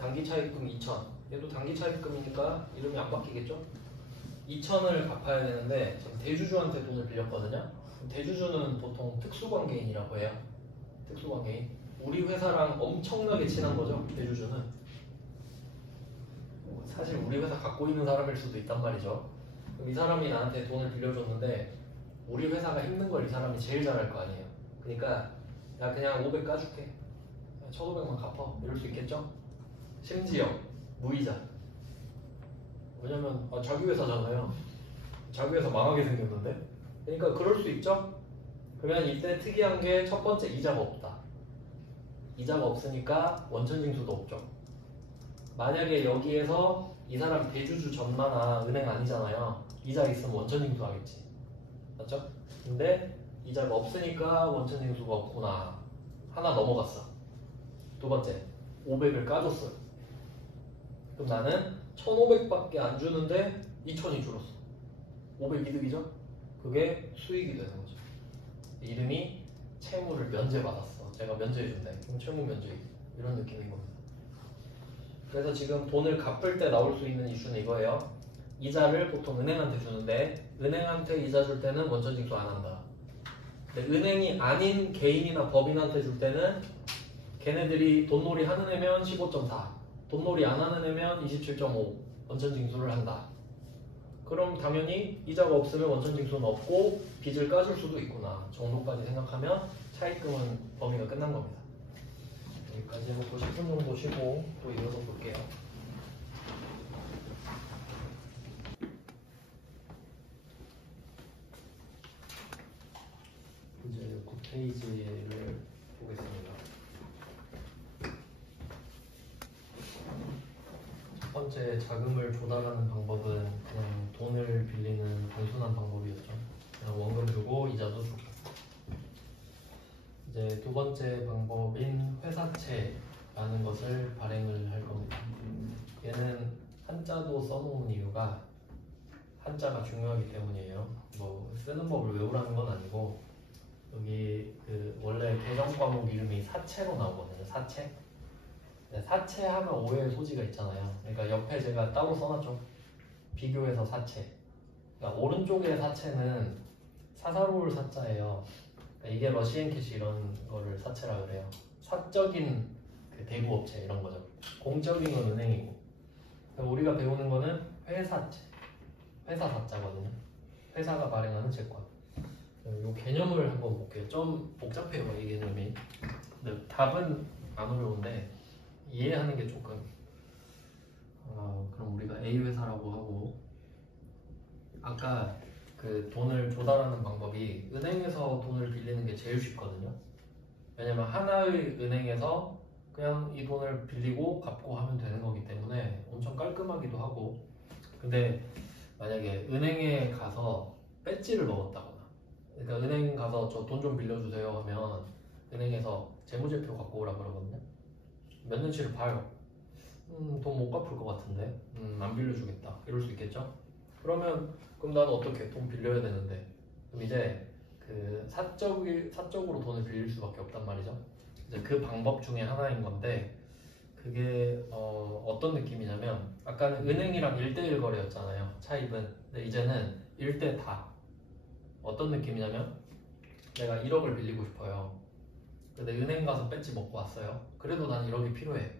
단기차입금 2천. 얘도 단기차입금이니까 이름이 안 바뀌겠죠? 2천을 갚아야 되는데 지금 대주주한테 돈을 빌렸거든요. 대주주는 보통 특수관계인이라고 해요. 특수관계인. 우리 회사랑 엄청나게 친한 거죠. 대주주는. 사실 우리 회사 갖고 있는 사람일 수도 있단 말이죠. 그럼 이 사람이 나한테 돈을 빌려줬는데 우리 회사가 힘든 걸 이 사람이 제일 잘할 거 아니에요. 그러니까 야 그냥 500 까줄게. 1,500만 갚아. 이럴 수 있겠죠? 심지어 무이자. 왜냐면 자기 회사잖아요. 자기 회사 망하게 생겼는데. 그러니까 그럴 수 있죠? 그러면 이때 특이한 게 첫 번째 이자가 없다. 이자가 없으니까 원천징수도 없죠. 만약에 여기에서 이 사람 대주주 전마나 은행 아니잖아요. 이자 있으면 원천징수 하겠지. 맞죠? 근데 이자가 없으니까 원천징수가 없구나. 하나 넘어갔어. 두 번째, 500을 까줬어요. 그럼 나는 1,500밖에 안 주는데 2,000이 줄었어. 500 이득이죠? 그게 수익이 되는 거죠. 이름이 채무를 면제받았어. 제가 면제해준대. 그럼 채무 면제 이런 느낌인 겁니다. 그래서 지금 돈을 갚을 때 나올 수 있는 이슈는 이거예요. 이자를 보통 은행한테 주는데 은행한테 이자 줄 때는 원천징수 안 한다. 근데 은행이 아닌 개인이나 법인한테 줄 때는 걔네들이 돈놀이 하는 애면 15.4, 돈놀이 안 하는 애면 27.5 원천징수를 한다. 그럼 당연히 이자가 없으면 원천징수는 없고 빚을 까줄 수도 있구나 정도까지 생각하면 차입금은 범위가 끝난 겁니다. 여기까지 해보고 10분 정도 쉬고 또 이어서 볼게요. 이제 9페이지를 보겠습니다. 첫 번째, 자금을 조달하는 방법은 그냥 돈을 빌리는 단순한 방법이었죠. 그냥 원금 주고 이자도 주고. 이제 두 번째 방법인 회사채라는 것을 발행을 할 겁니다. 얘는 한자도 써놓은 이유가 한자가 중요하기 때문이에요. 뭐 쓰는 법을 외우라는 건 아니고 여기 그 원래 개정 과목 이름이 사채로 나오거든요. 사채. 사채하면 오해의 소지가 있잖아요. 그러니까 옆에 제가 따로 써놨죠. 비교해서 사채. 그러니까 오른쪽의 사채는 사사로울 사자예요. 그러니까 이게 러시앤 캐시 이런 거를 사채라 그래요. 사적인 그 대부업체 이런 거죠. 공적인 건 은행이고. 그러니까 우리가 배우는 거는 회사채. 회사 사자거든요. 회사가 발행하는 채권. 이 개념을 한번 볼게요. 좀 복잡해요, 이 개념이. 근데 답은 안 어려운데 이해하는 게 조금 그럼 우리가 A 회사라고 하고 아까 그 돈을 조달하는 방법이 은행에서 돈을 빌리는 게 제일 쉽거든요. 왜냐면 하나의 은행에서 그냥 이 돈을 빌리고 갚고 하면 되는 거기 때문에 엄청 깔끔하기도 하고. 근데 만약에 은행에 가서 배지를 먹었다거나 그러니까 은행 가서 저 돈 좀 빌려주세요 하면 은행에서 재무제표 갖고 오라 그러거든요. 몇 년치를 봐요. 돈 못 갚을 것 같은데 안 빌려주겠다 이럴 수 있겠죠. 그럼 나는 어떻게 돈 빌려야 되는데 그럼 이제 그 사적으로 돈을 빌릴 수밖에 없단 말이죠. 이제 그 방법 중에 하나인 건데 그게 어떤 느낌이냐면 아까는 은행이랑 1대1 거래였잖아요. 차입은. 근데 이제는 1대 다. 어떤 느낌이냐면 내가 1억을 빌리고 싶어요. 근데 은행 가서 배지 먹고 왔어요. 그래도 난 1억이 필요해.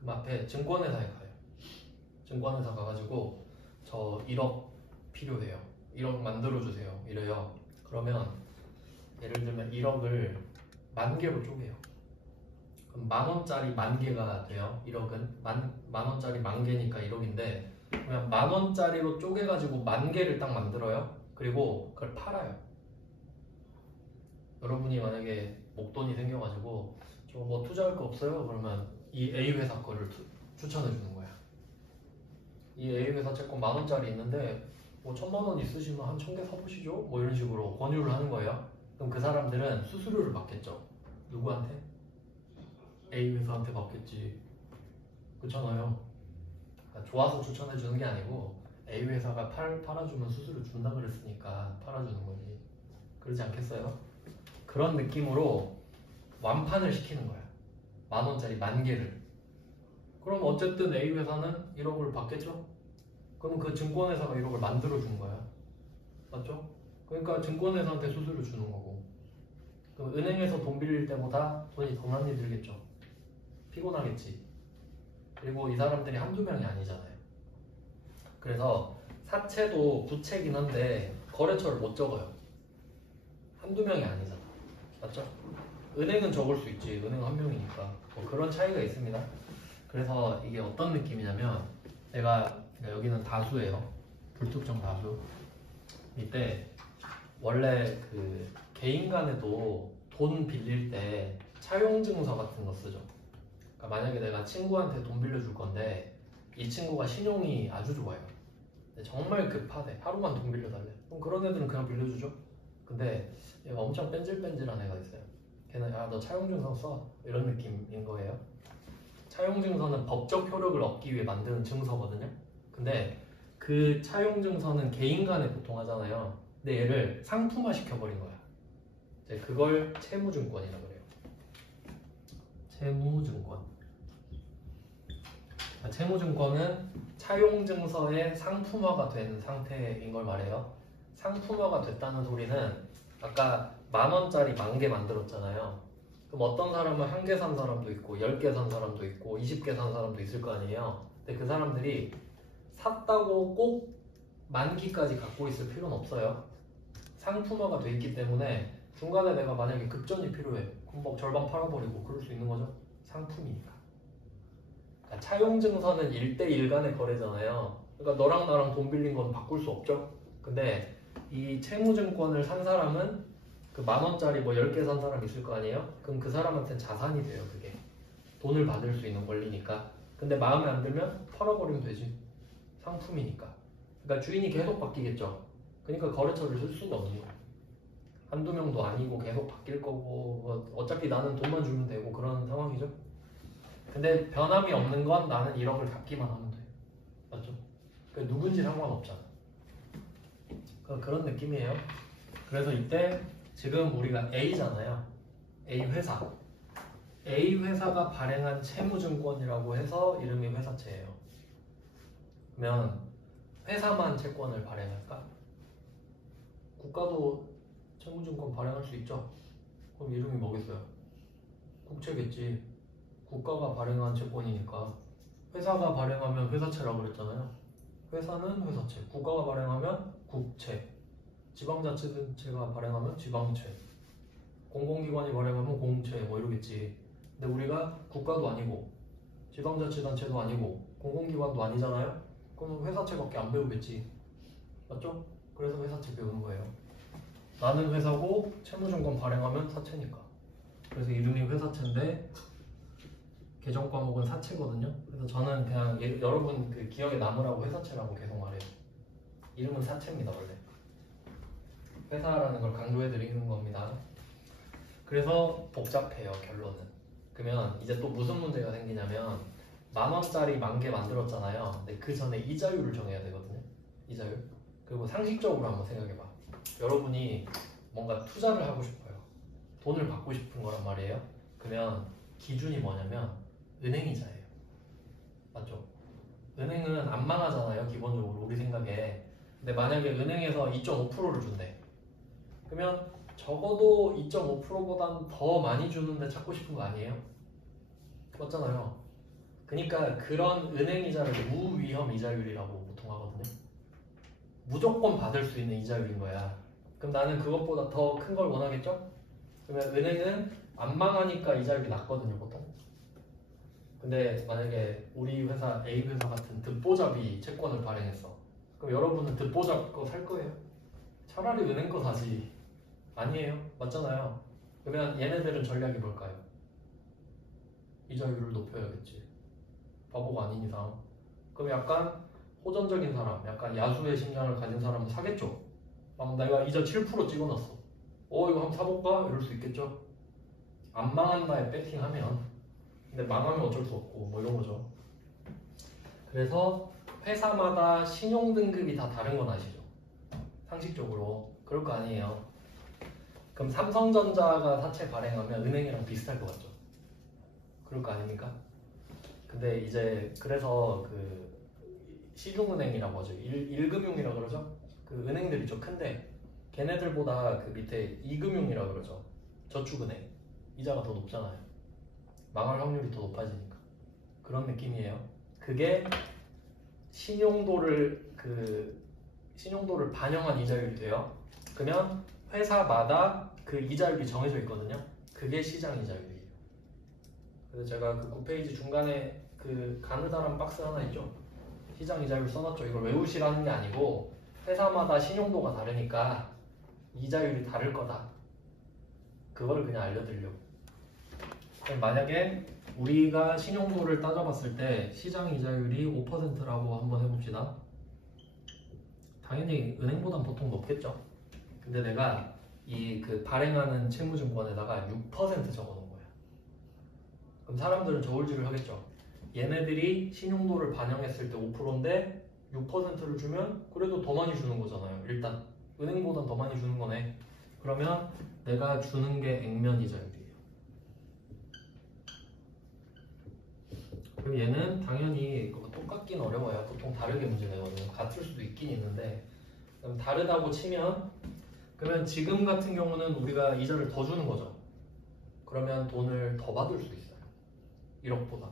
그럼 앞에 증권회사에 가요. 증권회사 가가지고 저 1억 필요해요. 1억 만들어주세요. 이래요. 그러면 예를 들면 1억을 만 개로 쪼개요. 그럼 만 원짜리 만 개가 돼요. 1억은 만 원짜리 만 개니까 1억인데 그냥 만 원짜리로 쪼개가지고 만 개를 딱 만들어요. 그리고 그걸 팔아요. 여러분이 만약에 목돈이 생겨가지고 저 뭐 투자할 거 없어요? 그러면 이 A 회사 거를 추천해 주는 거야. 이 A 회사 채권 만 원짜리 있는데 뭐 1,000만 원 있으시면 한 1,000개 사보시죠? 뭐 이런 식으로 권유를 하는 거예요. 그럼 그 사람들은 수수료를 받겠죠. 누구한테? A 회사한테 받겠지. 그렇잖아요. 그러니까 좋아서 추천해 주는 게 아니고 A 회사가 팔아주면 수수료 준다 그랬으니까 팔아주는 거지. 그러지 않겠어요? 그런 느낌으로 완판을 시키는 거야. 만 원짜리 만 개를. 그럼 어쨌든 A 회사는 1억을 받겠죠? 그럼 그 증권회사가 1억을 만들어 준 거야. 맞죠? 그러니까 증권회사한테 수수료 주는 거고. 그럼 은행에서 돈 빌릴 때보다 돈이 더 많이 들겠죠. 피곤하겠지. 그리고 이 사람들이 한두 명이 아니잖아요. 그래서 사채도 부채긴 한데 거래처를 못 적어요. 한두 명이 아니잖아. 맞죠? 은행은 적을 수 있지. 은행 한 명이니까. 뭐 그런 차이가 있습니다. 그래서 이게 어떤 느낌이냐면 내가 여기는 다수예요. 불특정 다수. 이때 원래 그 개인 간에도 돈 빌릴 때 차용증서 같은 거 쓰죠. 그러니까 만약에 내가 친구한테 돈 빌려줄 건데 이 친구가 신용이 아주 좋아요. 근데 정말 급하대. 하루만 돈 빌려달래. 그럼 그런 애들은 그냥 빌려주죠. 근데 얘가 엄청 뺀질뺀질한 애가 있어요. 걔는 야 너 차용증서 써. 이런 느낌인 거예요. 차용증서는 법적 효력을 얻기 위해 만드는 증서거든요. 근데 그 차용증서는 개인 간에 보통 하잖아요. 근데 얘를 상품화 시켜버린 거야. 이제 그걸 채무증권이라고 그래요. 채무증권. 채무증권은 차용증서의 상품화가 된 상태인 걸 말해요. 상품화가 됐다는 소리는 아까 10,000원짜리 10,000개 만들었잖아요. 그럼 어떤 사람은 1개 산 사람도 있고 10개 산 사람도 있고 20개 산 사람도 있을 거 아니에요. 근데 그 사람들이 샀다고 꼭 10,000기까지 갖고 있을 필요는 없어요. 상품화가 돼 있기 때문에 중간에 내가 만약에 급전이 필요해. 그럼 뭐 절반 팔아버리고 그럴 수 있는 거죠. 상품이니까. 그러니까 차용증서는 1대1 간의 거래잖아요. 그러니까 너랑 나랑 돈 빌린 건 바꿀 수 없죠. 근데 이 채무증권을 산 사람은 그 10,000원짜리 뭐 10개 산 사람 있을 거 아니에요? 그럼 그 사람한테는 자산이 돼요. 그게 돈을 받을 수 있는 권리니까. 근데 마음에 안 들면 팔아버리면 되지. 상품이니까. 그러니까 주인이 계속 바뀌겠죠. 그러니까 거래처를 쓸 수가 없는 거예요. 한두 명도 아니고 계속 바뀔 거고 뭐 어차피 나는 돈만 주면 되고 그런 상황이죠. 근데 변함이 없는 건 나는 1억을 갚기만 하면 돼. 맞죠? 그러니까 누군지 상관없잖아. 그런 느낌이에요. 그래서 이때 지금 우리가 A잖아요. A 회사. A 회사가 발행한 채무증권이라고 해서 이름이 회사채예요. 그러면 회사만 채권을 발행할까? 국가도 채무증권 발행할 수 있죠. 그럼 이름이 뭐겠어요? 국채겠지. 국가가 발행한 채권이니까. 회사가 발행하면 회사채라고 그랬잖아요. 회사는 회사채, 국가가 발행하면 국채, 지방자치단체가 발행하면 지방채, 공공기관이 발행하면 공채 뭐 이러겠지. 근데 우리가 국가도 아니고 지방자치단체도 아니고 공공기관도 아니잖아요. 그럼 회사채밖에 안 배우겠지. 맞죠? 그래서 회사채 배우는 거예요. 나는 회사고 채무증권 발행하면 사채니까. 그래서 이름이 회사채인데 개정 과목은 사채거든요. 그래서 저는 그냥 여러분 그 기억에 남으라고 회사채라고 계속 말해요. 이름은 사채입니다 원래. 회사라는 걸 강조해 드리는 겁니다. 그래서 복잡해요 결론은. 그러면 이제 또 무슨 문제가 생기냐면 10,000원짜리 10,000개 만들었잖아요. 근데 그 전에 이자율을 정해야 되거든요. 이자율. 그리고 상식적으로 한번 생각해봐. 여러분이 뭔가 투자를 하고 싶어요. 돈을 받고 싶은 거란 말이에요. 그러면 기준이 뭐냐면 은행이자예요. 맞죠? 은행은 안 망하잖아요. 기본적으로 우리 생각에. 근데 만약에 은행에서 2.5%를 준대. 그러면 적어도 2.5%보단 더 많이 주는데 찾고 싶은 거 아니에요? 맞잖아요. 그러니까 그런 은행 이자를 무위험 이자율이라고 보통 하거든요. 무조건 받을 수 있는 이자율인 거야. 그럼 나는 그것보다 더 큰 걸 원하겠죠? 그러면 은행은 안 망하니까 이자율이 낮거든요, 보통. 근데 만약에 우리 회사 A 회사 같은 듣보잡이 채권을 발행했어. 그럼 여러분은 듣보잡 거 살 거예요? 차라리 은행 거 사지. 아니에요. 맞잖아요. 그러면 얘네들은 전략이 뭘까요? 이자율을 높여야겠지. 바보가 아닌 이상. 그럼 약간 호전적인 사람, 약간 야수의 심장을 가진 사람은 사겠죠. 막 내가 이자 7% 찍어놨어. 이거 한번 사볼까? 이럴 수 있겠죠. 안 망한다에 배팅하면. 근데 망하면 어쩔 수 없고 뭐 이런 거죠. 그래서 회사마다 신용등급이 다 다른 건 아시죠? 상식적으로 그럴 거 아니에요. 그럼 삼성전자가 사채 발행하면 은행이랑 비슷할 것 같죠? 그럴 거 아닙니까? 근데 이제 그래서 그 시중은행이라고 하죠. 1금융이라고 그러죠. 그 은행들이 좀 큰데 걔네들보다 그 밑에 2금융이라고 그러죠. 저축은행 이자가 더 높잖아요. 망할 확률이 더 높아지니까 그런 느낌이에요. 그게 신용도를 반영한 이자율이 돼요. 그러면 회사마다 그 이자율이 정해져 있거든요. 그게 시장 이자율이에요. 그래서 제가 그 9페이지 중간에 그 가느다란 박스 하나 있죠. 시장 이자율 써놨죠. 이걸 외우시라는 게 아니고 회사마다 신용도가 다르니까 이자율이 다를 거다. 그걸 그냥 알려드리려고. 만약에 우리가 신용도를 따져봤을 때 시장 이자율이 5%라고 한번 해봅시다. 당연히 은행보단 보통 높겠죠. 근데 내가 이 그 발행하는 채무증권에다가 6% 적어놓은 거야. 그럼 사람들은 저울질을 하겠죠. 얘네들이 신용도를 반영했을 때 5%인데 6%를 주면 그래도 더 많이 주는 거잖아요. 일단 은행보단 더 많이 주는 거네. 그러면 내가 주는 게 액면 이자율이에요. 그럼 얘는 당연히 그거 똑같긴 어려워요. 보통 다르게 문제 내거든요. 같을 수도 있긴 있는데 그럼 다르다고 치면 그러면 지금 같은 경우는 우리가 이자를 더 주는 거죠. 그러면 돈을 더 받을 수 있어요. 1억보다.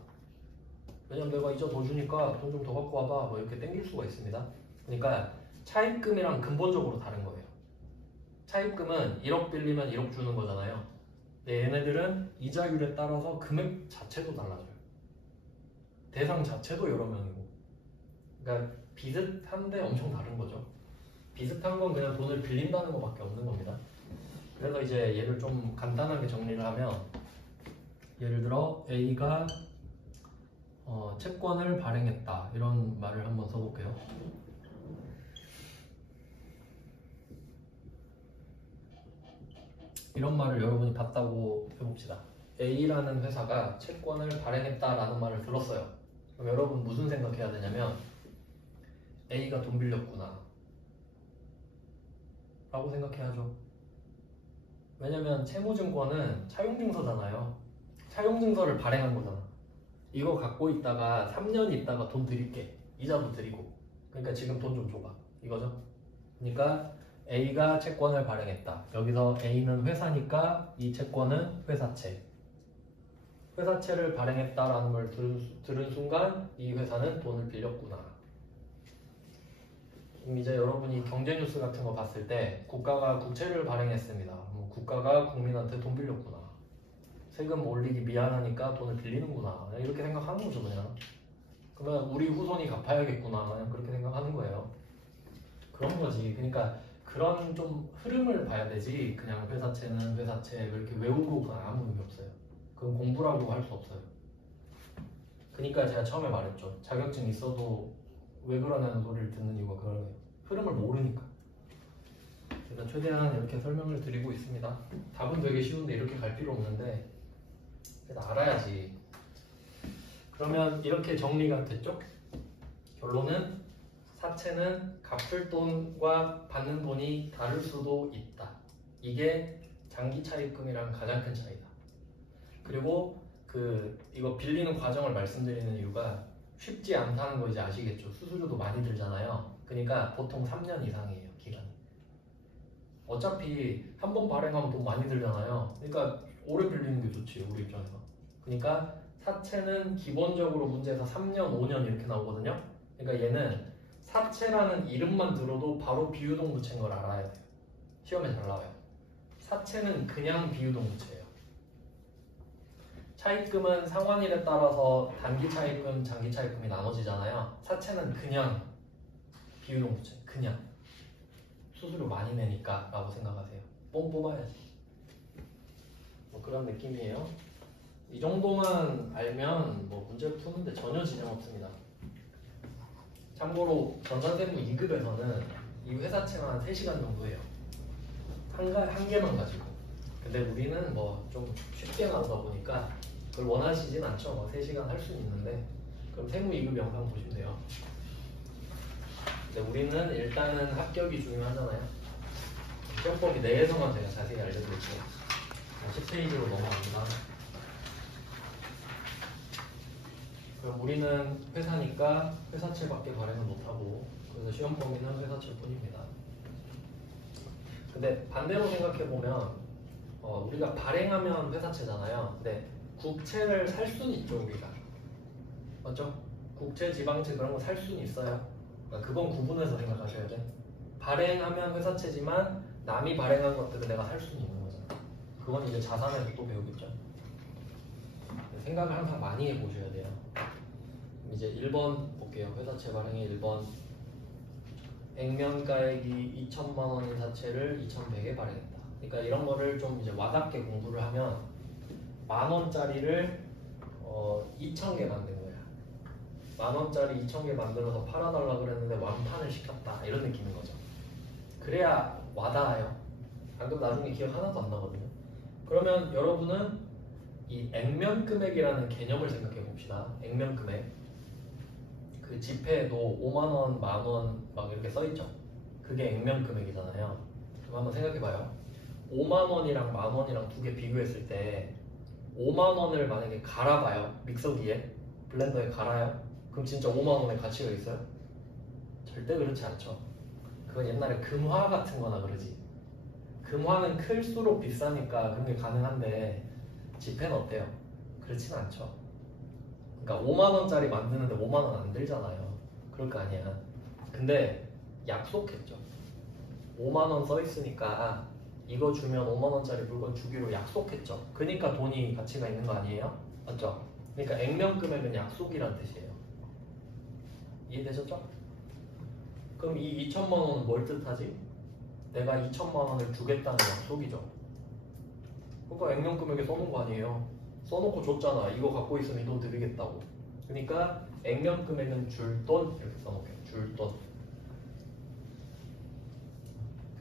왜냐면 내가 이자 더 주니까 돈 좀 더 갖고 와봐 뭐 이렇게 땡길 수가 있습니다. 그러니까 차입금이랑 근본적으로 다른 거예요. 차입금은 1억 빌리면 1억 주는 거잖아요. 근데 얘네들은 이자율에 따라서 금액 자체도 달라져요. 대상 자체도 여러 명이고. 그러니까 비슷한데 엄청 다른 거죠. 비슷한 건 그냥 돈을 빌린다는 것밖에 없는 겁니다. 그래서 이제 얘를 좀 간단하게 정리를 하면 예를 들어 A가 채권을 발행했다 이런 말을 한번 써볼게요. 이런 말을 여러분이 봤다고 해봅시다. A라는 회사가 채권을 발행했다라는 말을 들었어요. 그럼 여러분 무슨 생각해야 되냐면 A가 돈 빌렸구나 라고 생각해야죠. 왜냐면 채무증권은 차용증서잖아요. 차용증서를 발행한 거잖아. 이거 갖고 있다가 3년 있다가 돈 드릴게. 이자도 드리고. 그러니까 지금 돈 좀 줘봐. 이거죠. 그러니까 A가 채권을 발행했다. 여기서 A는 회사니까 이 채권은 회사채. 회사채를 발행했다라는 걸 들은 순간 이 회사는 돈을 빌렸구나. 그럼 이제 여러분이 경제뉴스 같은 거 봤을 때 국가가 국채를 발행했습니다. 국가가 국민한테 돈 빌렸구나. 세금 올리기 미안하니까 돈을 빌리는구나. 이렇게 생각하는 거죠 그냥. 그러면 우리 후손이 갚아야겠구나. 그냥 그렇게 생각하는 거예요. 그런 거지. 그러니까 그런 좀 흐름을 봐야 되지. 그냥 회사채는 회사채 이렇게 외우고 그냥 아무 의미 없어요. 그건 공부라고 할 수 없어요. 그러니까 제가 처음에 말했죠. 자격증 있어도 왜 그러냐는 소리를 듣는 이유가 그런 거예요. 흐름을 모르니까. 그래서 최대한 이렇게 설명을 드리고 있습니다. 답은 되게 쉬운데 이렇게 갈 필요 없는데 그래서 알아야지. 그러면 이렇게 정리가 됐죠? 결론은 사채는 갚을 돈과 받는 돈이 다를 수도 있다. 이게 장기 차입금이랑 가장 큰 차이다. 그리고 이거 빌리는 과정을 말씀드리는 이유가 쉽지 않다는 거 이제 아시겠죠? 수수료도 많이 들잖아요. 그러니까 보통 3년 이상이에요, 기간이. 어차피 한 번 발행하면 돈 많이 들잖아요. 그러니까 오래 빌리는 게 좋지, 우리 입장에서. 그러니까 사채는 기본적으로 문제에서 3년, 5년 이렇게 나오거든요. 그러니까 얘는 사채라는 이름만 들어도 바로 비유동부채인 걸 알아야 돼요. 시험에 잘 나와요. 사채는 그냥 비유동부채예요. 차입금은 상환일에 따라서 단기 차입금, 장기 차입금이 나눠지잖아요. 사채는 그냥 비유동부채, 그냥 수수료 많이 내니까 라고 생각하세요. 뽕 뽑아야지. 뭐 그런 느낌이에요. 이 정도만 알면 뭐 문제 푸는데 전혀 지장 없습니다. 참고로 전산세무 2급에서는 이 회사채만 3시간 정도 해요. 한 개만 가지고. 근데 우리는 뭐 좀 쉽게 나오다 보니까 그걸 원하시진 않죠. 뭐 3시간 할 수는 있는데 그럼 세무 2급 영상 보시면 돼요. 근데 우리는 일단은 합격이 중요하잖아요. 시험법이 내에서만 제가 자세히 알려드릴게요. 10페이지로 넘어갑니다. 그럼 우리는 회사니까 회사채밖에 발행을 못하고 그래서 시험 범위는 회사채 뿐입니다. 근데 반대로 생각해보면 우리가 발행하면 회사채잖아요. 근데 국채를 살 수는 있죠, 우리가. 맞죠? 국채, 지방채 그런 거 살 수는 있어요. 그러니까 그건 구분해서 생각하셔야 돼. 발행하면 회사채지만 남이 발행한 것들을 내가 살 수는 있는 거잖아. 그건 이제 자산에서 또 배우겠죠. 생각을 항상 많이 해보셔야 돼요. 이제 1번 볼게요. 회사채 발행의 1번. 액면가액이 2천만 원인 사채를 2,100에 발행했다. 그러니까 이런 거를 좀 이제 와닿게 공부를 하면 10,000원짜리를 2,000개 만든 거야. 10,000원짜리 2,000개 만들어서 팔아달라 그랬는데 완판을 시켰다. 이런 느낌인 거죠. 그래야 와닿아요. 안 그럼 나중에 기억 하나도 안 나거든요. 그러면 여러분은 이 액면 금액이라는 개념을 생각해 봅시다. 액면 금액. 그 지폐에도 5만원, 만원 막 이렇게 써있죠. 그게 액면 금액이잖아요. 그럼 한번 생각해봐요. 5만원이랑 만원이랑 두 개 비교했을 때 5만원을 만약에 갈아봐요. 믹서기에. 블렌더에 갈아요? 그럼 진짜 5만 원의 가치가 있어요? 절대 그렇지 않죠. 그건 옛날에 금화 같은 거나 그러지. 금화는 클수록 비싸니까 그런 게 가능한데 지폐는 어때요? 그렇진 않죠. 그러니까 5만 원짜리 만드는데 5만 원 안 들잖아요. 그럴 거 아니야. 근데 약속했죠. 5만 원 써 있으니까 이거 주면 5만 원짜리 물건 주기로 약속했죠. 그러니까 돈이 가치가 있는 거 아니에요? 맞죠? 그러니까 액면 금액은 약속이란 뜻이에요. 이해되셨죠? 그럼 이 2천만 원은 뭘 뜻하지? 내가 2천만 원을 주겠다는 약속이죠. 그러니까 액면 금액에 써놓은 거 아니에요. 써놓고 줬잖아. 이거 갖고 있으면 이 돈 드리겠다고. 그러니까 액면 금액은 줄 돈 이렇게 써놓을게요. 줄 돈.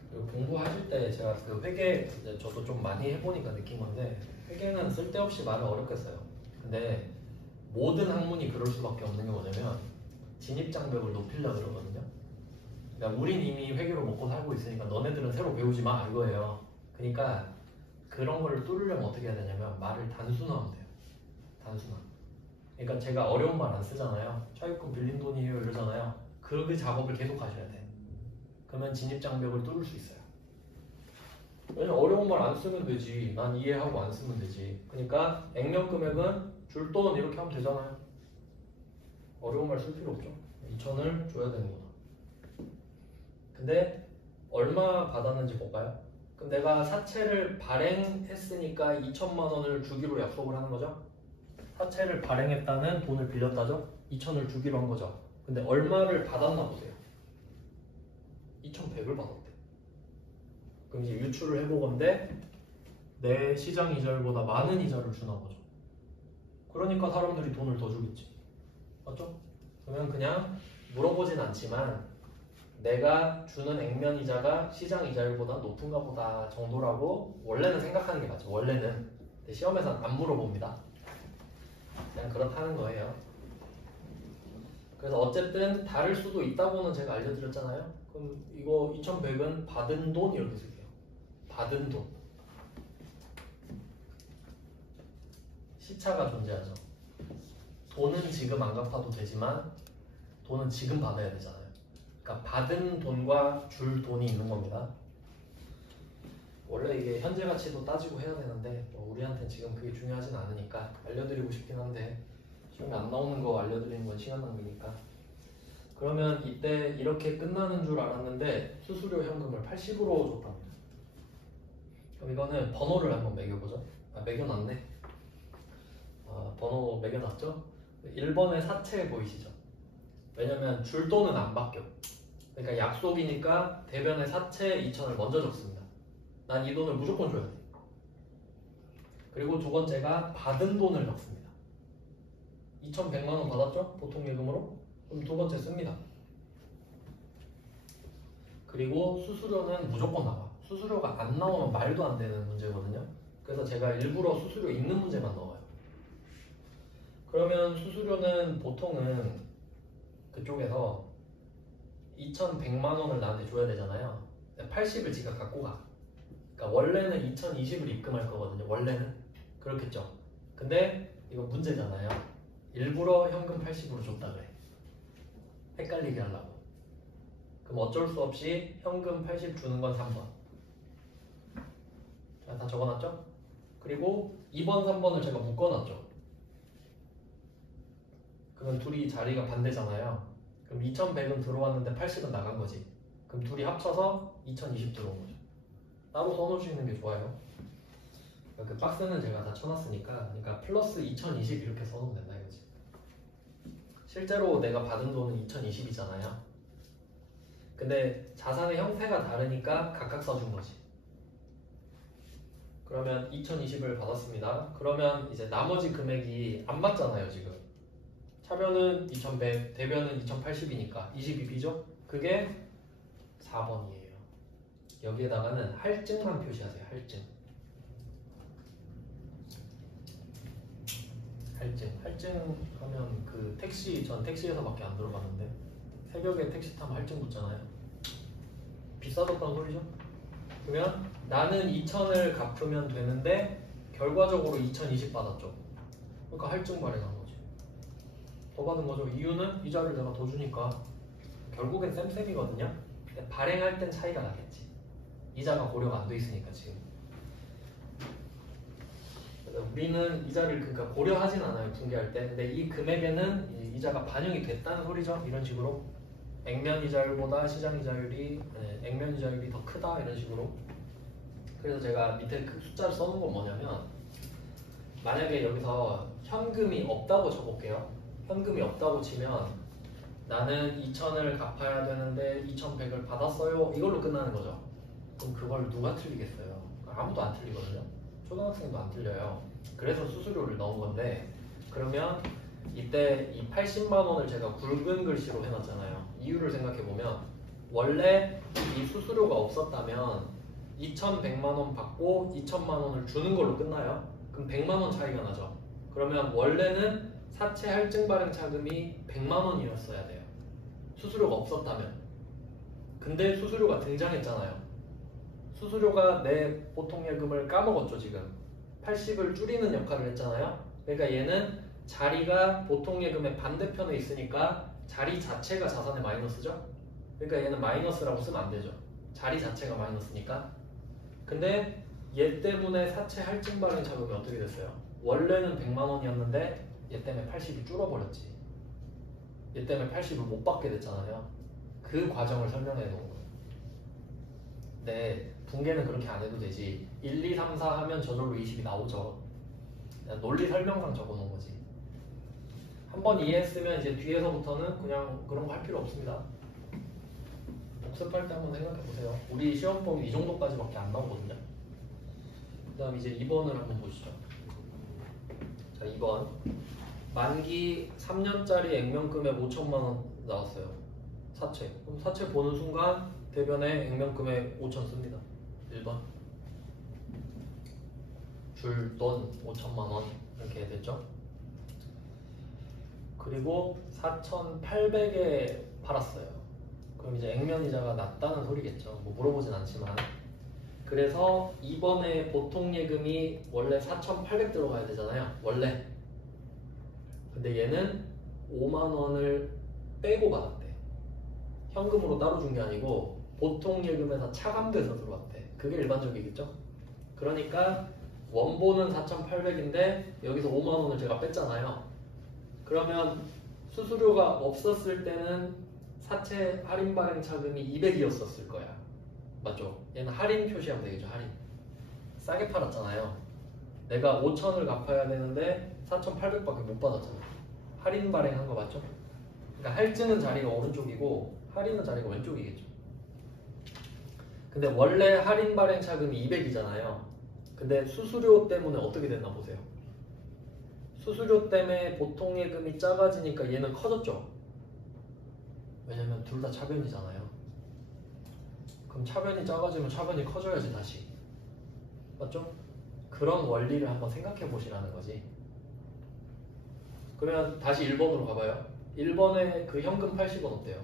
그리고 공부하실 때 제가 그 회계 이제 저도 좀 많이 해보니까 느낀 건데 회계는 쓸데없이 말을 어렵게 써요. 근데 모든 학문이 그럴 수밖에 없는 게 뭐냐면 진입장벽을 높이려고 그러거든요. 그러니까 우린 이미 회계로 먹고 살고 있으니까 너네들은 새로 배우지 마 이거예요. 그러니까 그런 거를 뚫으려면 어떻게 해야 되냐면 말을 단순화하면 돼요. 단순화. 그러니까 제가 어려운 말 안 쓰잖아요. 차입금 빌린 돈이에요 이러잖아요. 그 작업을 계속 하셔야 돼. 그러면 진입장벽을 뚫을 수 있어요. 왜냐면 어려운 말 안 쓰면 되지. 난 이해하고 안 쓰면 되지. 그러니까 액면 금액은 줄 돈 이렇게 하면 되잖아요. 어려운 말 쓸 필요 없죠. 2천을 줘야 되는구나. 근데 얼마 받았는지 볼까요? 그럼 내가 사채를 발행했으니까 2천만 원을 주기로 약속을 하는 거죠. 사채를 발행했다는 돈을 빌렸다죠. 2천을 주기로 한 거죠. 근데 얼마를 받았나 보세요. 2,100을 받았대. 그럼 이제 유출을 해보건데 내 시장 이자율보다 많은 이자를 주나 보죠. 그러니까 사람들이 돈을 더 주겠지. 맞죠? 그러면 그냥 물어보진 않지만 내가 주는 액면 이자가 시장 이자율보다 높은가 보다 정도라고 원래는 생각하는 게 맞죠. 원래는. 근데 시험에서는 안 물어봅니다. 그냥 그렇다는 거예요. 그래서 어쨌든 다를 수도 있다고는 제가 알려드렸잖아요. 그럼 이거 2,100은 받은 돈 이렇게 쓸게요. 받은 돈. 시차가 존재하죠. 돈은 지금 안 갚아도 되지만 돈은 지금 받아야 되잖아요. 그러니까 받은 돈과 줄 돈이 있는 겁니다. 원래 이게 현재 가치도 따지고 해야 되는데 우리한테는 지금 그게 중요하진 않으니까 알려드리고 싶긴 한데 시험에 안 나오는 거 알려드리는 건 시간 낭비니까. 그러면 이때 이렇게 끝나는 줄 알았는데 수수료 현금을 80으로 줬답니다. 그럼 이거는 번호를 한번 매겨보죠. 매겨놨네. 번호 매겨놨죠? 1번의 사채 보이시죠? 왜냐면 줄 돈은 안 바뀌어. 그러니까 약속이니까 대변의 사채 2천을 먼저 적습니다. 난 이 돈을 무조건 줘야 돼. 그리고 두 번째가 받은 돈을 적습니다. 2,100만 원 받았죠? 보통 예금으로? 그럼 두 번째 씁니다. 그리고 수수료는 무조건 나와. 수수료가 안 나오면 말도 안 되는 문제거든요. 그래서 제가 일부러 수수료 있는 문제만 넣어요. 그러면 수수료는 보통은 그쪽에서 2,100만 원을 나한테 줘야 되잖아요. 80을 지가 갖고 가. 그러니까 원래는 2,020을 입금할 거거든요. 원래는 그렇겠죠. 근데 이거 문제잖아요. 일부러 현금 80으로 줬다 그래. 헷갈리게 하려고. 그럼 어쩔 수 없이 현금 80 주는 건 3번. 자, 다 적어놨죠? 그리고 2번, 3번을 제가 묶어놨죠. 그러면 둘이 자리가 반대잖아요. 그럼 2,100은 들어왔는데 80은 나간 거지. 그럼 둘이 합쳐서 2,020 들어온 거죠. 따로 써놓을 수 있는 게 좋아요. 그 박스는 제가 다 쳐놨으니까, 그러니까 플러스 2,020 이렇게 써놓으면 된다 이거지. 실제로 내가 받은 돈은 2,020이잖아요. 근데 자산의 형태가 다르니까 각각 써준 거지. 그러면 2,020을 받았습니다. 그러면 이제 나머지 금액이 안 맞잖아요 지금. 차변은 2,100, 대변은 2,080이니까 22B죠? 그게 4번이에요. 여기에다가는 할증만 표시하세요. 할증. 할증 하면 그 택시, 전 택시에서밖에 안 들어봤는데 새벽에 택시 타면 할증 붙잖아요. 비싸졌다는 소리죠? 그러면 나는 2,000을 갚으면 되는데 결과적으로 2,020 받았죠. 그러니까 할증 발행한 거지. 더 받은 거죠. 이유는 이자를 내가 더 주니까. 결국엔 쌤쌤이거든요. 근데 발행할 땐 차이가 나겠지. 이자가 고려가 안 돼 있으니까 지금. 우리는 이자를 그러니까 고려하진 않아요. 붕괴할 때. 근데 이 금액에는 이 이자가 반영이 됐다는 소리죠. 이런 식으로. 액면 이자율보다 시장 이자율이 액면 이자율이 더 크다 이런 식으로. 그래서 제가 밑에 그 숫자를 써놓은 건 뭐냐면 만약에 여기서 현금이 없다고 쳐볼게요. 현금이 없다고 치면 나는 2,000을 갚아야 되는데 2,100을 받았어요. 이걸로 끝나는 거죠. 그럼 그걸 누가 틀리겠어요? 아무도 안 틀리거든요. 초등학생도 안 틀려요. 그래서 수수료를 넣은 건데 그러면 이때 이 80만 원을 제가 굵은 글씨로 해놨잖아요. 이유를 생각해보면 원래 이 수수료가 없었다면 2,100만 원 받고 2,000만 원을 주는 걸로 끝나요. 그럼 100만 원 차이가 나죠. 그러면 원래는 사채 할증 발행 차금이 100만 원이었어야 돼요. 수수료가 없었다면. 근데 수수료가 등장했잖아요. 수수료가 내 보통 예금을 까먹었죠 지금. 80을 줄이는 역할을 했잖아요. 그러니까 얘는 자리가 보통 예금의 반대편에 있으니까 자리 자체가 자산의 마이너스죠. 그러니까 얘는 마이너스라고 쓰면 안 되죠. 자리 자체가 마이너스니까. 근데 얘 때문에 사채 할증 발행 자금이 어떻게 됐어요? 원래는 100만 원이었는데 얘 때문에 80이 줄어버렸지. 얘 때문에 80을 못 받게 됐잖아요. 그 과정을 설명해 놓은 거예요. 네, 붕괴는 그렇게 안 해도 되지. 1, 2, 3, 4 하면 저절로 20이 나오죠. 그냥 논리 설명상 적어 놓은 거지. 한번 이해했으면 이제 뒤에서부터는 그냥 그런 거 할 필요 없습니다. 복습할 때 한번 생각해 보세요. 우리 시험범위 이 정도까지밖에 안 나오거든요. 그 다음 이제 2번을 한번 보시죠. 자, 2번. 만기 3년짜리 액면금액 5천만 원 나왔어요. 사채. 그럼 사채 보는 순간 대변에 액면금액 5천 씁니다. 1번. 줄 돈 5천만 원 이렇게 됐죠. 그리고 4,800에 팔았어요. 그럼 이제 액면 이자가 낮다는 소리겠죠. 뭐 물어보진 않지만. 그래서 이번에 보통 예금이 원래 4,800 들어가야 되잖아요. 원래. 근데 얘는 5만 원을 빼고 받았대. 현금으로 따로 준 게 아니고 보통 예금에서 차감돼서 들어왔대. 그게 일반적이겠죠. 그러니까 원본은 4,800인데 여기서 5만 원을 제가 뺐잖아요. 그러면 수수료가 없었을 때는 사채 할인 발행 차금이 200이었을 거야. 맞죠? 얘는 할인 표시하면 되겠죠. 할인. 싸게 팔았잖아요. 내가 5,000을 갚아야 되는데 4,800밖에 못 받았잖아. 할인 발행한 거 맞죠? 그러니까 할증은 자리가 오른쪽이고 할인은 자리가 왼쪽이겠죠. 근데 원래 할인 발행 차금이 200이잖아요. 근데 수수료 때문에 어떻게 됐나 보세요. 수수료 때문에 보통 예금이 작아지니까 얘는 커졌죠. 왜냐면 둘 다 차변이잖아요. 그럼 차변이 작아지면 차변이 커져야지 다시. 맞죠? 그런 원리를 한번 생각해 보시라는 거지. 그러면 다시 1번으로 가봐요. 1번에 그 현금 80은 어때요?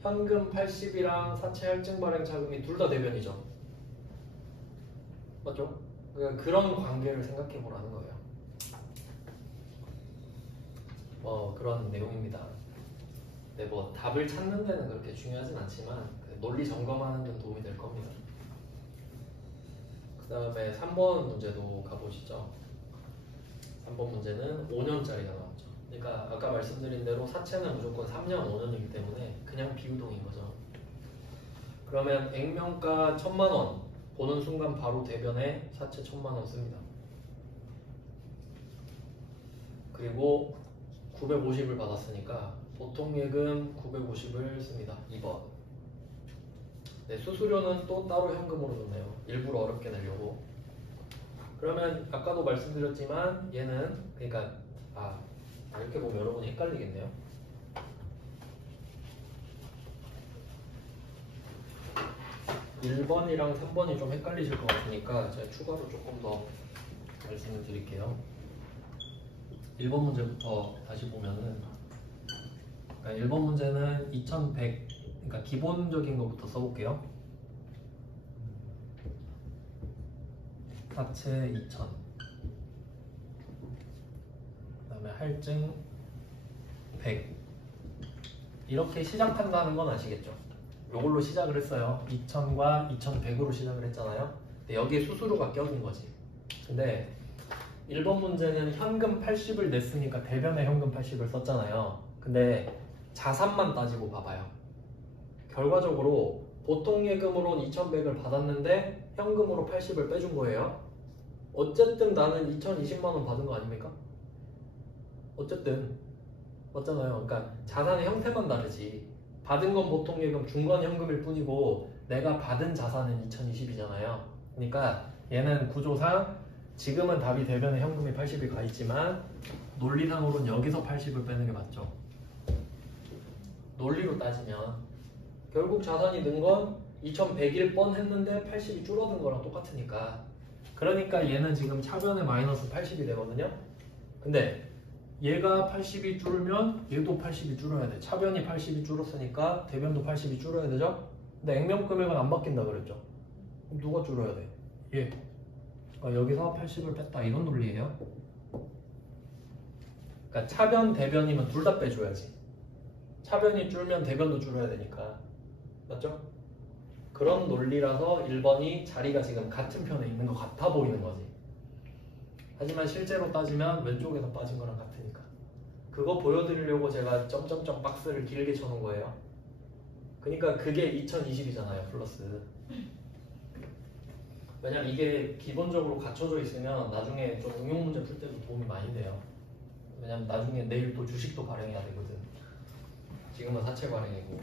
현금 80이랑 사채 할증 발행 자금이 둘 다 대변이죠. 맞죠? 그러니까 그런 관계를 생각해 보라는 거예요. 그런 내용입니다. 네, 뭐 답을 찾는 데는 그렇게 중요하진 않지만 논리 점검하는 데는 도움이 될 겁니다. 그 다음에 3번 문제도 가보시죠. 3번 문제는 5년짜리가 나왔죠. 그러니까 아까 말씀드린 대로 사채는 무조건 3년, 5년이기 때문에 그냥 비우동인 거죠. 그러면 액면가 1,000만 원 보는 순간 바로 대변에 사채 1,000만 원 씁니다. 그리고 950을 받았으니까 보통 예금 950을 씁니다. 2번. 네, 수수료는 또 따로 현금으로 줬네요. 일부러 어렵게 내려고. 그러면 아까도 말씀드렸지만 얘는 그러니까 이렇게 보면 여러분이 헷갈리겠네요. (1번이랑) (3번이) 좀 헷갈리실 것 같으니까 제가 추가로 조금 더 말씀을 드릴게요. 1번 문제부터 다시 보면은 그러니까 1번 문제는 2100 그러니까 기본적인 것부터 써볼게요. 사채 2,000 그 다음에 할증 100 이렇게 시작한다는 건 아시겠죠? 이걸로 시작을 했어요. 2000과 2100으로 시작을 했잖아요. 근데 여기에 수수료가 껴진 거지. 근데 1번 문제는 현금 80을 냈으니까 대변에 현금 80을 썼잖아요. 근데 자산만 따지고 봐봐요. 결과적으로 보통 예금으로는 2100을 받았는데 현금으로 80을 빼준 거예요. 어쨌든 나는 2020만 원 받은 거 아닙니까? 어쨌든 맞잖아요. 그러니까 자산의 형태만 다르지. 받은 건 보통 예금, 준 건 현금일 뿐이고 내가 받은 자산은 2020이잖아요. 그러니까 얘는 구조상 지금은 답이 대변에 현금이 80이 가 있지만 논리상으로는 여기서 80을 빼는 게 맞죠. 논리로 따지면 결국 자산이 는 건 2100일 뻔 했는데 80이 줄어든 거랑 똑같으니까. 그러니까 얘는 지금 차변에 마이너스 80이 되거든요. 근데 얘가 80이 줄면 얘도 80이 줄어야 돼. 차변이 80이 줄었으니까 대변도 80이 줄어야 되죠. 근데 액면 금액은 안 바뀐다 그랬죠. 그럼 누가 줄어야 돼? 얘. 그러니까 여기서 80을 뺐다 이런 논리예요. 그러니까 차변 대변이면 둘 다 빼줘야지. 차변이 줄면 대변도 줄어야 되니까. 맞죠? 그런 논리라서 1번이 자리가 지금 같은 편에 있는 것 같아 보이는 거지. 하지만 실제로 따지면 왼쪽에서 빠진 거랑 같으니까. 그거 보여드리려고 제가 점점점 박스를 길게 쳐놓은 거예요. 그러니까 그게 2020이잖아요. 플러스. 왜냐면 이게 기본적으로 갖춰져 있으면 나중에 좀 응용 문제 풀 때도 도움이 많이 돼요. 왜냐면 나중에 내일 또 주식도 발행해야 되거든. 지금은 사채 발행이고.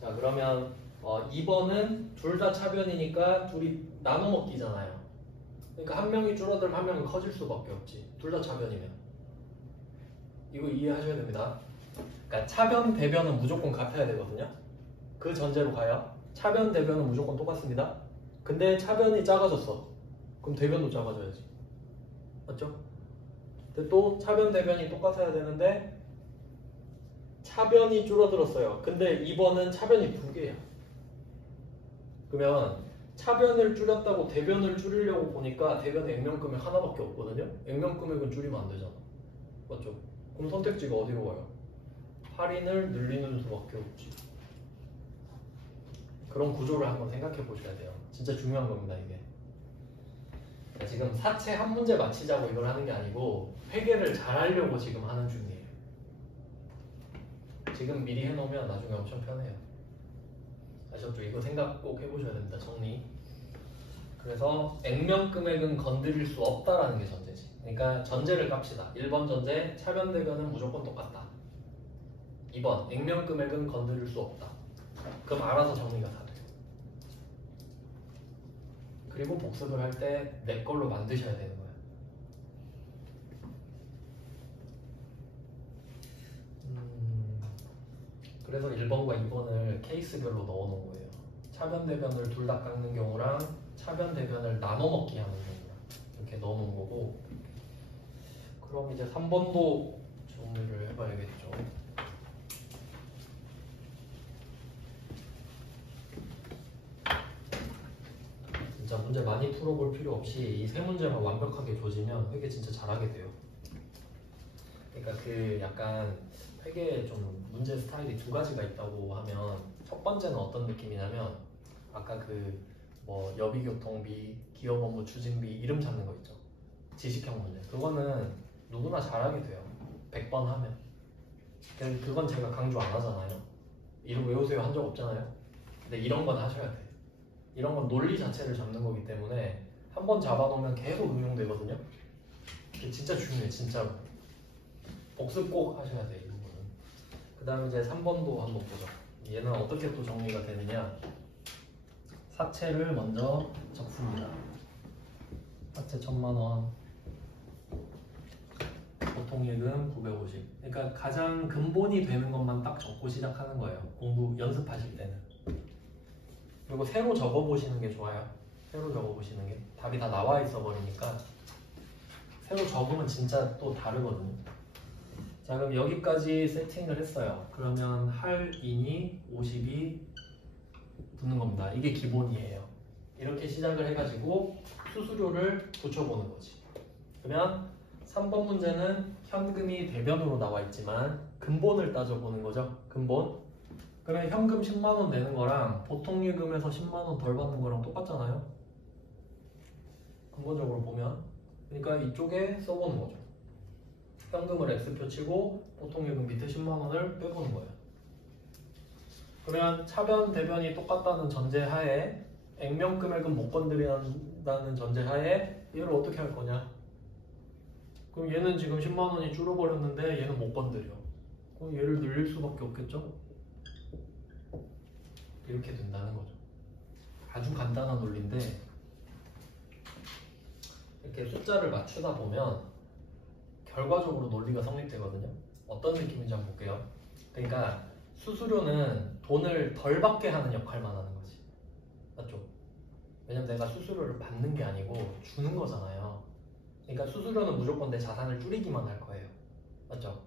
자, 그러면 2번은 둘 다 차변이니까 둘이 나눠 먹기잖아요. 그러니까 한 명이 줄어들면 한 명은 커질 수밖에 없지. 둘 다 차변이면. 이거 이해하셔야 됩니다. 그러니까 차변, 대변은 무조건 같아야 되거든요. 그 전제로 가요. 차변, 대변은 무조건 똑같습니다. 근데 차변이 작아졌어. 그럼 대변도 작아져야지. 맞죠? 근데 또 차변, 대변이 똑같아야 되는데 차변이 줄어들었어요. 근데 2번은 차변이 2개야. 그러면 차변을 줄였다고 대변을 줄이려고 보니까 대변 액면 금액 하나밖에 없거든요. 액면 금액은 줄이면 안 되잖아. 맞죠? 그럼 선택지가 어디로 가요? 할인을 늘리는 수밖에 없지. 그런 구조를 한번 생각해 보셔야 돼요. 진짜 중요한 겁니다, 이게. 그러니까 지금 사채 한 문제 맞히자고 이걸 하는 게 아니고 회계를 잘 하려고 지금 하는 중이에요. 지금 미리 해놓으면 나중에 엄청 편해요. 아셨죠? 이거 생각 꼭 해보셔야 됩니다. 정리. 그래서 액면 금액은 건드릴 수 없다라는 게 전제지. 그러니까 전제를 깝시다. 1번 전제, 차변 대변은 무조건 똑같다. 2번, 액면 금액은 건드릴 수 없다. 그럼 알아서 정리가 다 돼요. 그리고 복습을 할 때 내 걸로 만드셔야 되는 거예요. 그래서 1번과 2번을 케이스별로 넣어놓은 거예요. 차변 대변을 둘 다 깎는 경우랑 차변 대변을 나눠 먹기 하는 경우랑 이렇게 넣어놓은 거고. 그럼 이제 3번도 정리를 해봐야겠죠. 진짜 문제 많이 풀어볼 필요 없이 이 세 문제만 완벽하게 조지면 회계 진짜 잘하게 돼요. 그러니까 그 약간 회계에 좀 문제 스타일이 두 가지가 있다고 하면 첫 번째는 어떤 느낌이냐면 아까 그 뭐 여비교통비, 기업업무 추진비 이름 찾는 거 있죠. 지식형 문제. 그거는 누구나 잘하게 돼요. 100번 하면. 그건 제가 강조 안 하잖아요. 이름 외우세요 한 적 없잖아요. 근데 이런 건 하셔야 돼. 이런 건 논리 자체를 잡는 거기 때문에 한 번 잡아놓으면 계속 응용되거든요. 이게 진짜 중요해, 진짜로. 복습 꼭 하셔야 돼, 이 부분은. 그 다음에 이제 3번도 한번 보죠. 얘는 어떻게 또 정리가 되느냐. 사채를 먼저 적습니다. 사채 1000만원, 보통예금 950. 그러니까 가장 근본이 되는 것만 딱 적고 시작하는 거예요. 공부 연습하실 때는. 그리고 새로 적어보시는 게 좋아요. 새로 적어보시는 게 답이 다 나와 있어 버리니까 새로 적으면 진짜 또 다르거든요. 자, 그럼 여기까지 세팅을 했어요. 그러면 할인이 50이 붙는 겁니다. 이게 기본이에요. 이렇게 시작을 해가지고 수수료를 붙여보는 거지. 그러면 3번 문제는 현금이 대변으로 나와 있지만 근본을 따져보는 거죠. 근본. 그러면 현금 10만 원 내는 거랑 보통 예금에서 10만 원 덜 받는 거랑 똑같잖아요. 근본적으로 보면. 그러니까 이쪽에 써보는 거죠. 현금을 X표 치고 보통 예금 밑에 10만 원을 빼보는 거예요. 그러면 차변 대변이 똑같다는 전제하에 액면 금액은 못 건드린다는 전제하에 얘를 어떻게 할 거냐? 그럼 얘는 지금 10만 원이 줄어버렸는데 얘는 못 건드려. 그럼 얘를 늘릴 수밖에 없겠죠? 이렇게 된다는 거죠. 아주 간단한 논리인데 이렇게 숫자를 맞추다 보면 결과적으로 논리가 성립되거든요. 어떤 느낌인지 한번 볼게요. 그러니까 수수료는 돈을 덜 받게 하는 역할만 하는 거지. 맞죠? 왜냐면 내가 수수료를 받는 게 아니고 주는 거잖아요. 그러니까 수수료는 무조건 내 자산을 줄이기만 할 거예요. 맞죠?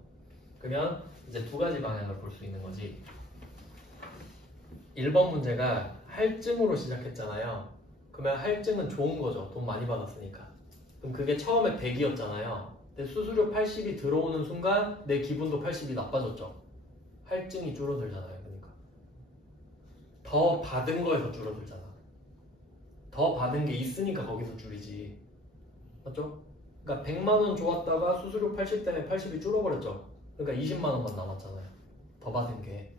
그러면 이제 두 가지 방향을 볼 수 있는 거지. 1번 문제가 할증으로 시작했잖아요. 그러면 할증은 좋은 거죠. 돈 많이 받았으니까. 그럼 그게 처음에 100이었잖아요. 근데 수수료 80이 들어오는 순간 내 기분도 80이 나빠졌죠. 할증이 줄어들잖아요. 그러니까 더 받은 거에서 줄어들잖아. 더 받은 게 있으니까 거기서 줄이지. 맞죠? 그러니까 100만 원 좋았다가 수수료 80 때문에 80이 줄어버렸죠. 그러니까 20만 원만 남았잖아요. 더 받은 게.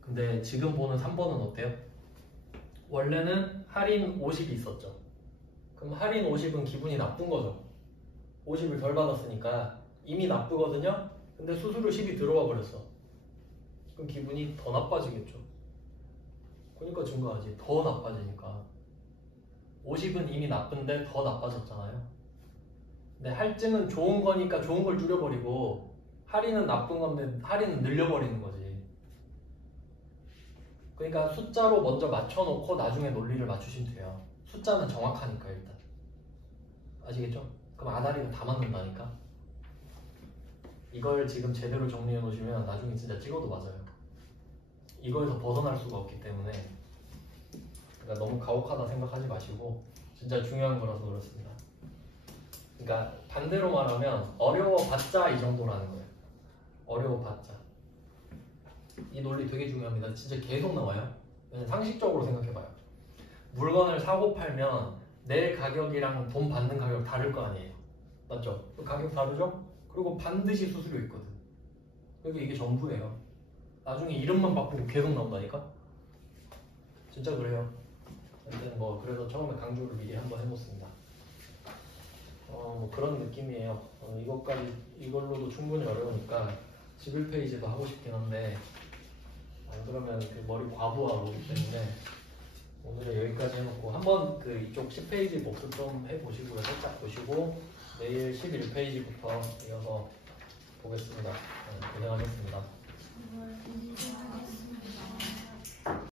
근데 지금 보는 3번은 어때요? 원래는 할인 50이 있었죠. 그럼 할인 50은 기분이 나쁜 거죠. 50을 덜 받았으니까 이미 나쁘거든요. 근데 수수료 10이 들어와 버렸어. 그럼 기분이 더 나빠지겠죠. 그러니까 증가하지. 더 나빠지니까. 50은 이미 나쁜데 더 나빠졌잖아요. 근데 할증은 좋은 거니까 좋은 걸 줄여버리고 할인은 나쁜 건데 할인은 늘려버리는 거지. 그러니까 숫자로 먼저 맞춰놓고 나중에 논리를 맞추시면 돼요. 숫자는 정확하니까 일단. 아시겠죠? 그럼 아다리가 다 맞는다니까. 이걸 지금 제대로 정리해 놓으시면 나중에 진짜 찍어도 맞아요. 이거에서 벗어날 수가 없기 때문에 그러니까 너무 가혹하다 생각하지 마시고 진짜 중요한 거라서 그렇습니다. 그러니까 반대로 말하면 어려워봤자 이 정도라는 거예요. 어려워봤자. 이 논리 되게 중요합니다. 진짜 계속 나와요. 상식적으로 생각해봐요. 물건을 사고 팔면 낼 가격이랑 돈 받는 가격 다를 거 아니에요. 맞죠? 가격 다르죠? 그리고 반드시 수수료 있거든. 그러니까 이게 전부예요. 나중에 이름만 바꾸고 계속 나온다니까? 진짜 그래요. 하여튼 뭐 그래서 처음에 강조를 미리 한번 해놓습니다. 뭐 그런 느낌이에요. 이걸로도 충분히 어려우니까 11페이지도 하고 싶긴 한데 안 그러면 그 머리 과부하가 오기 때문에 오늘은 여기까지 해놓고 한번 그 이쪽 10페이지 복습 좀 해보시고요. 살짝 보시고 내일 11페이지부터 이어서 보겠습니다. 고생하셨습니다.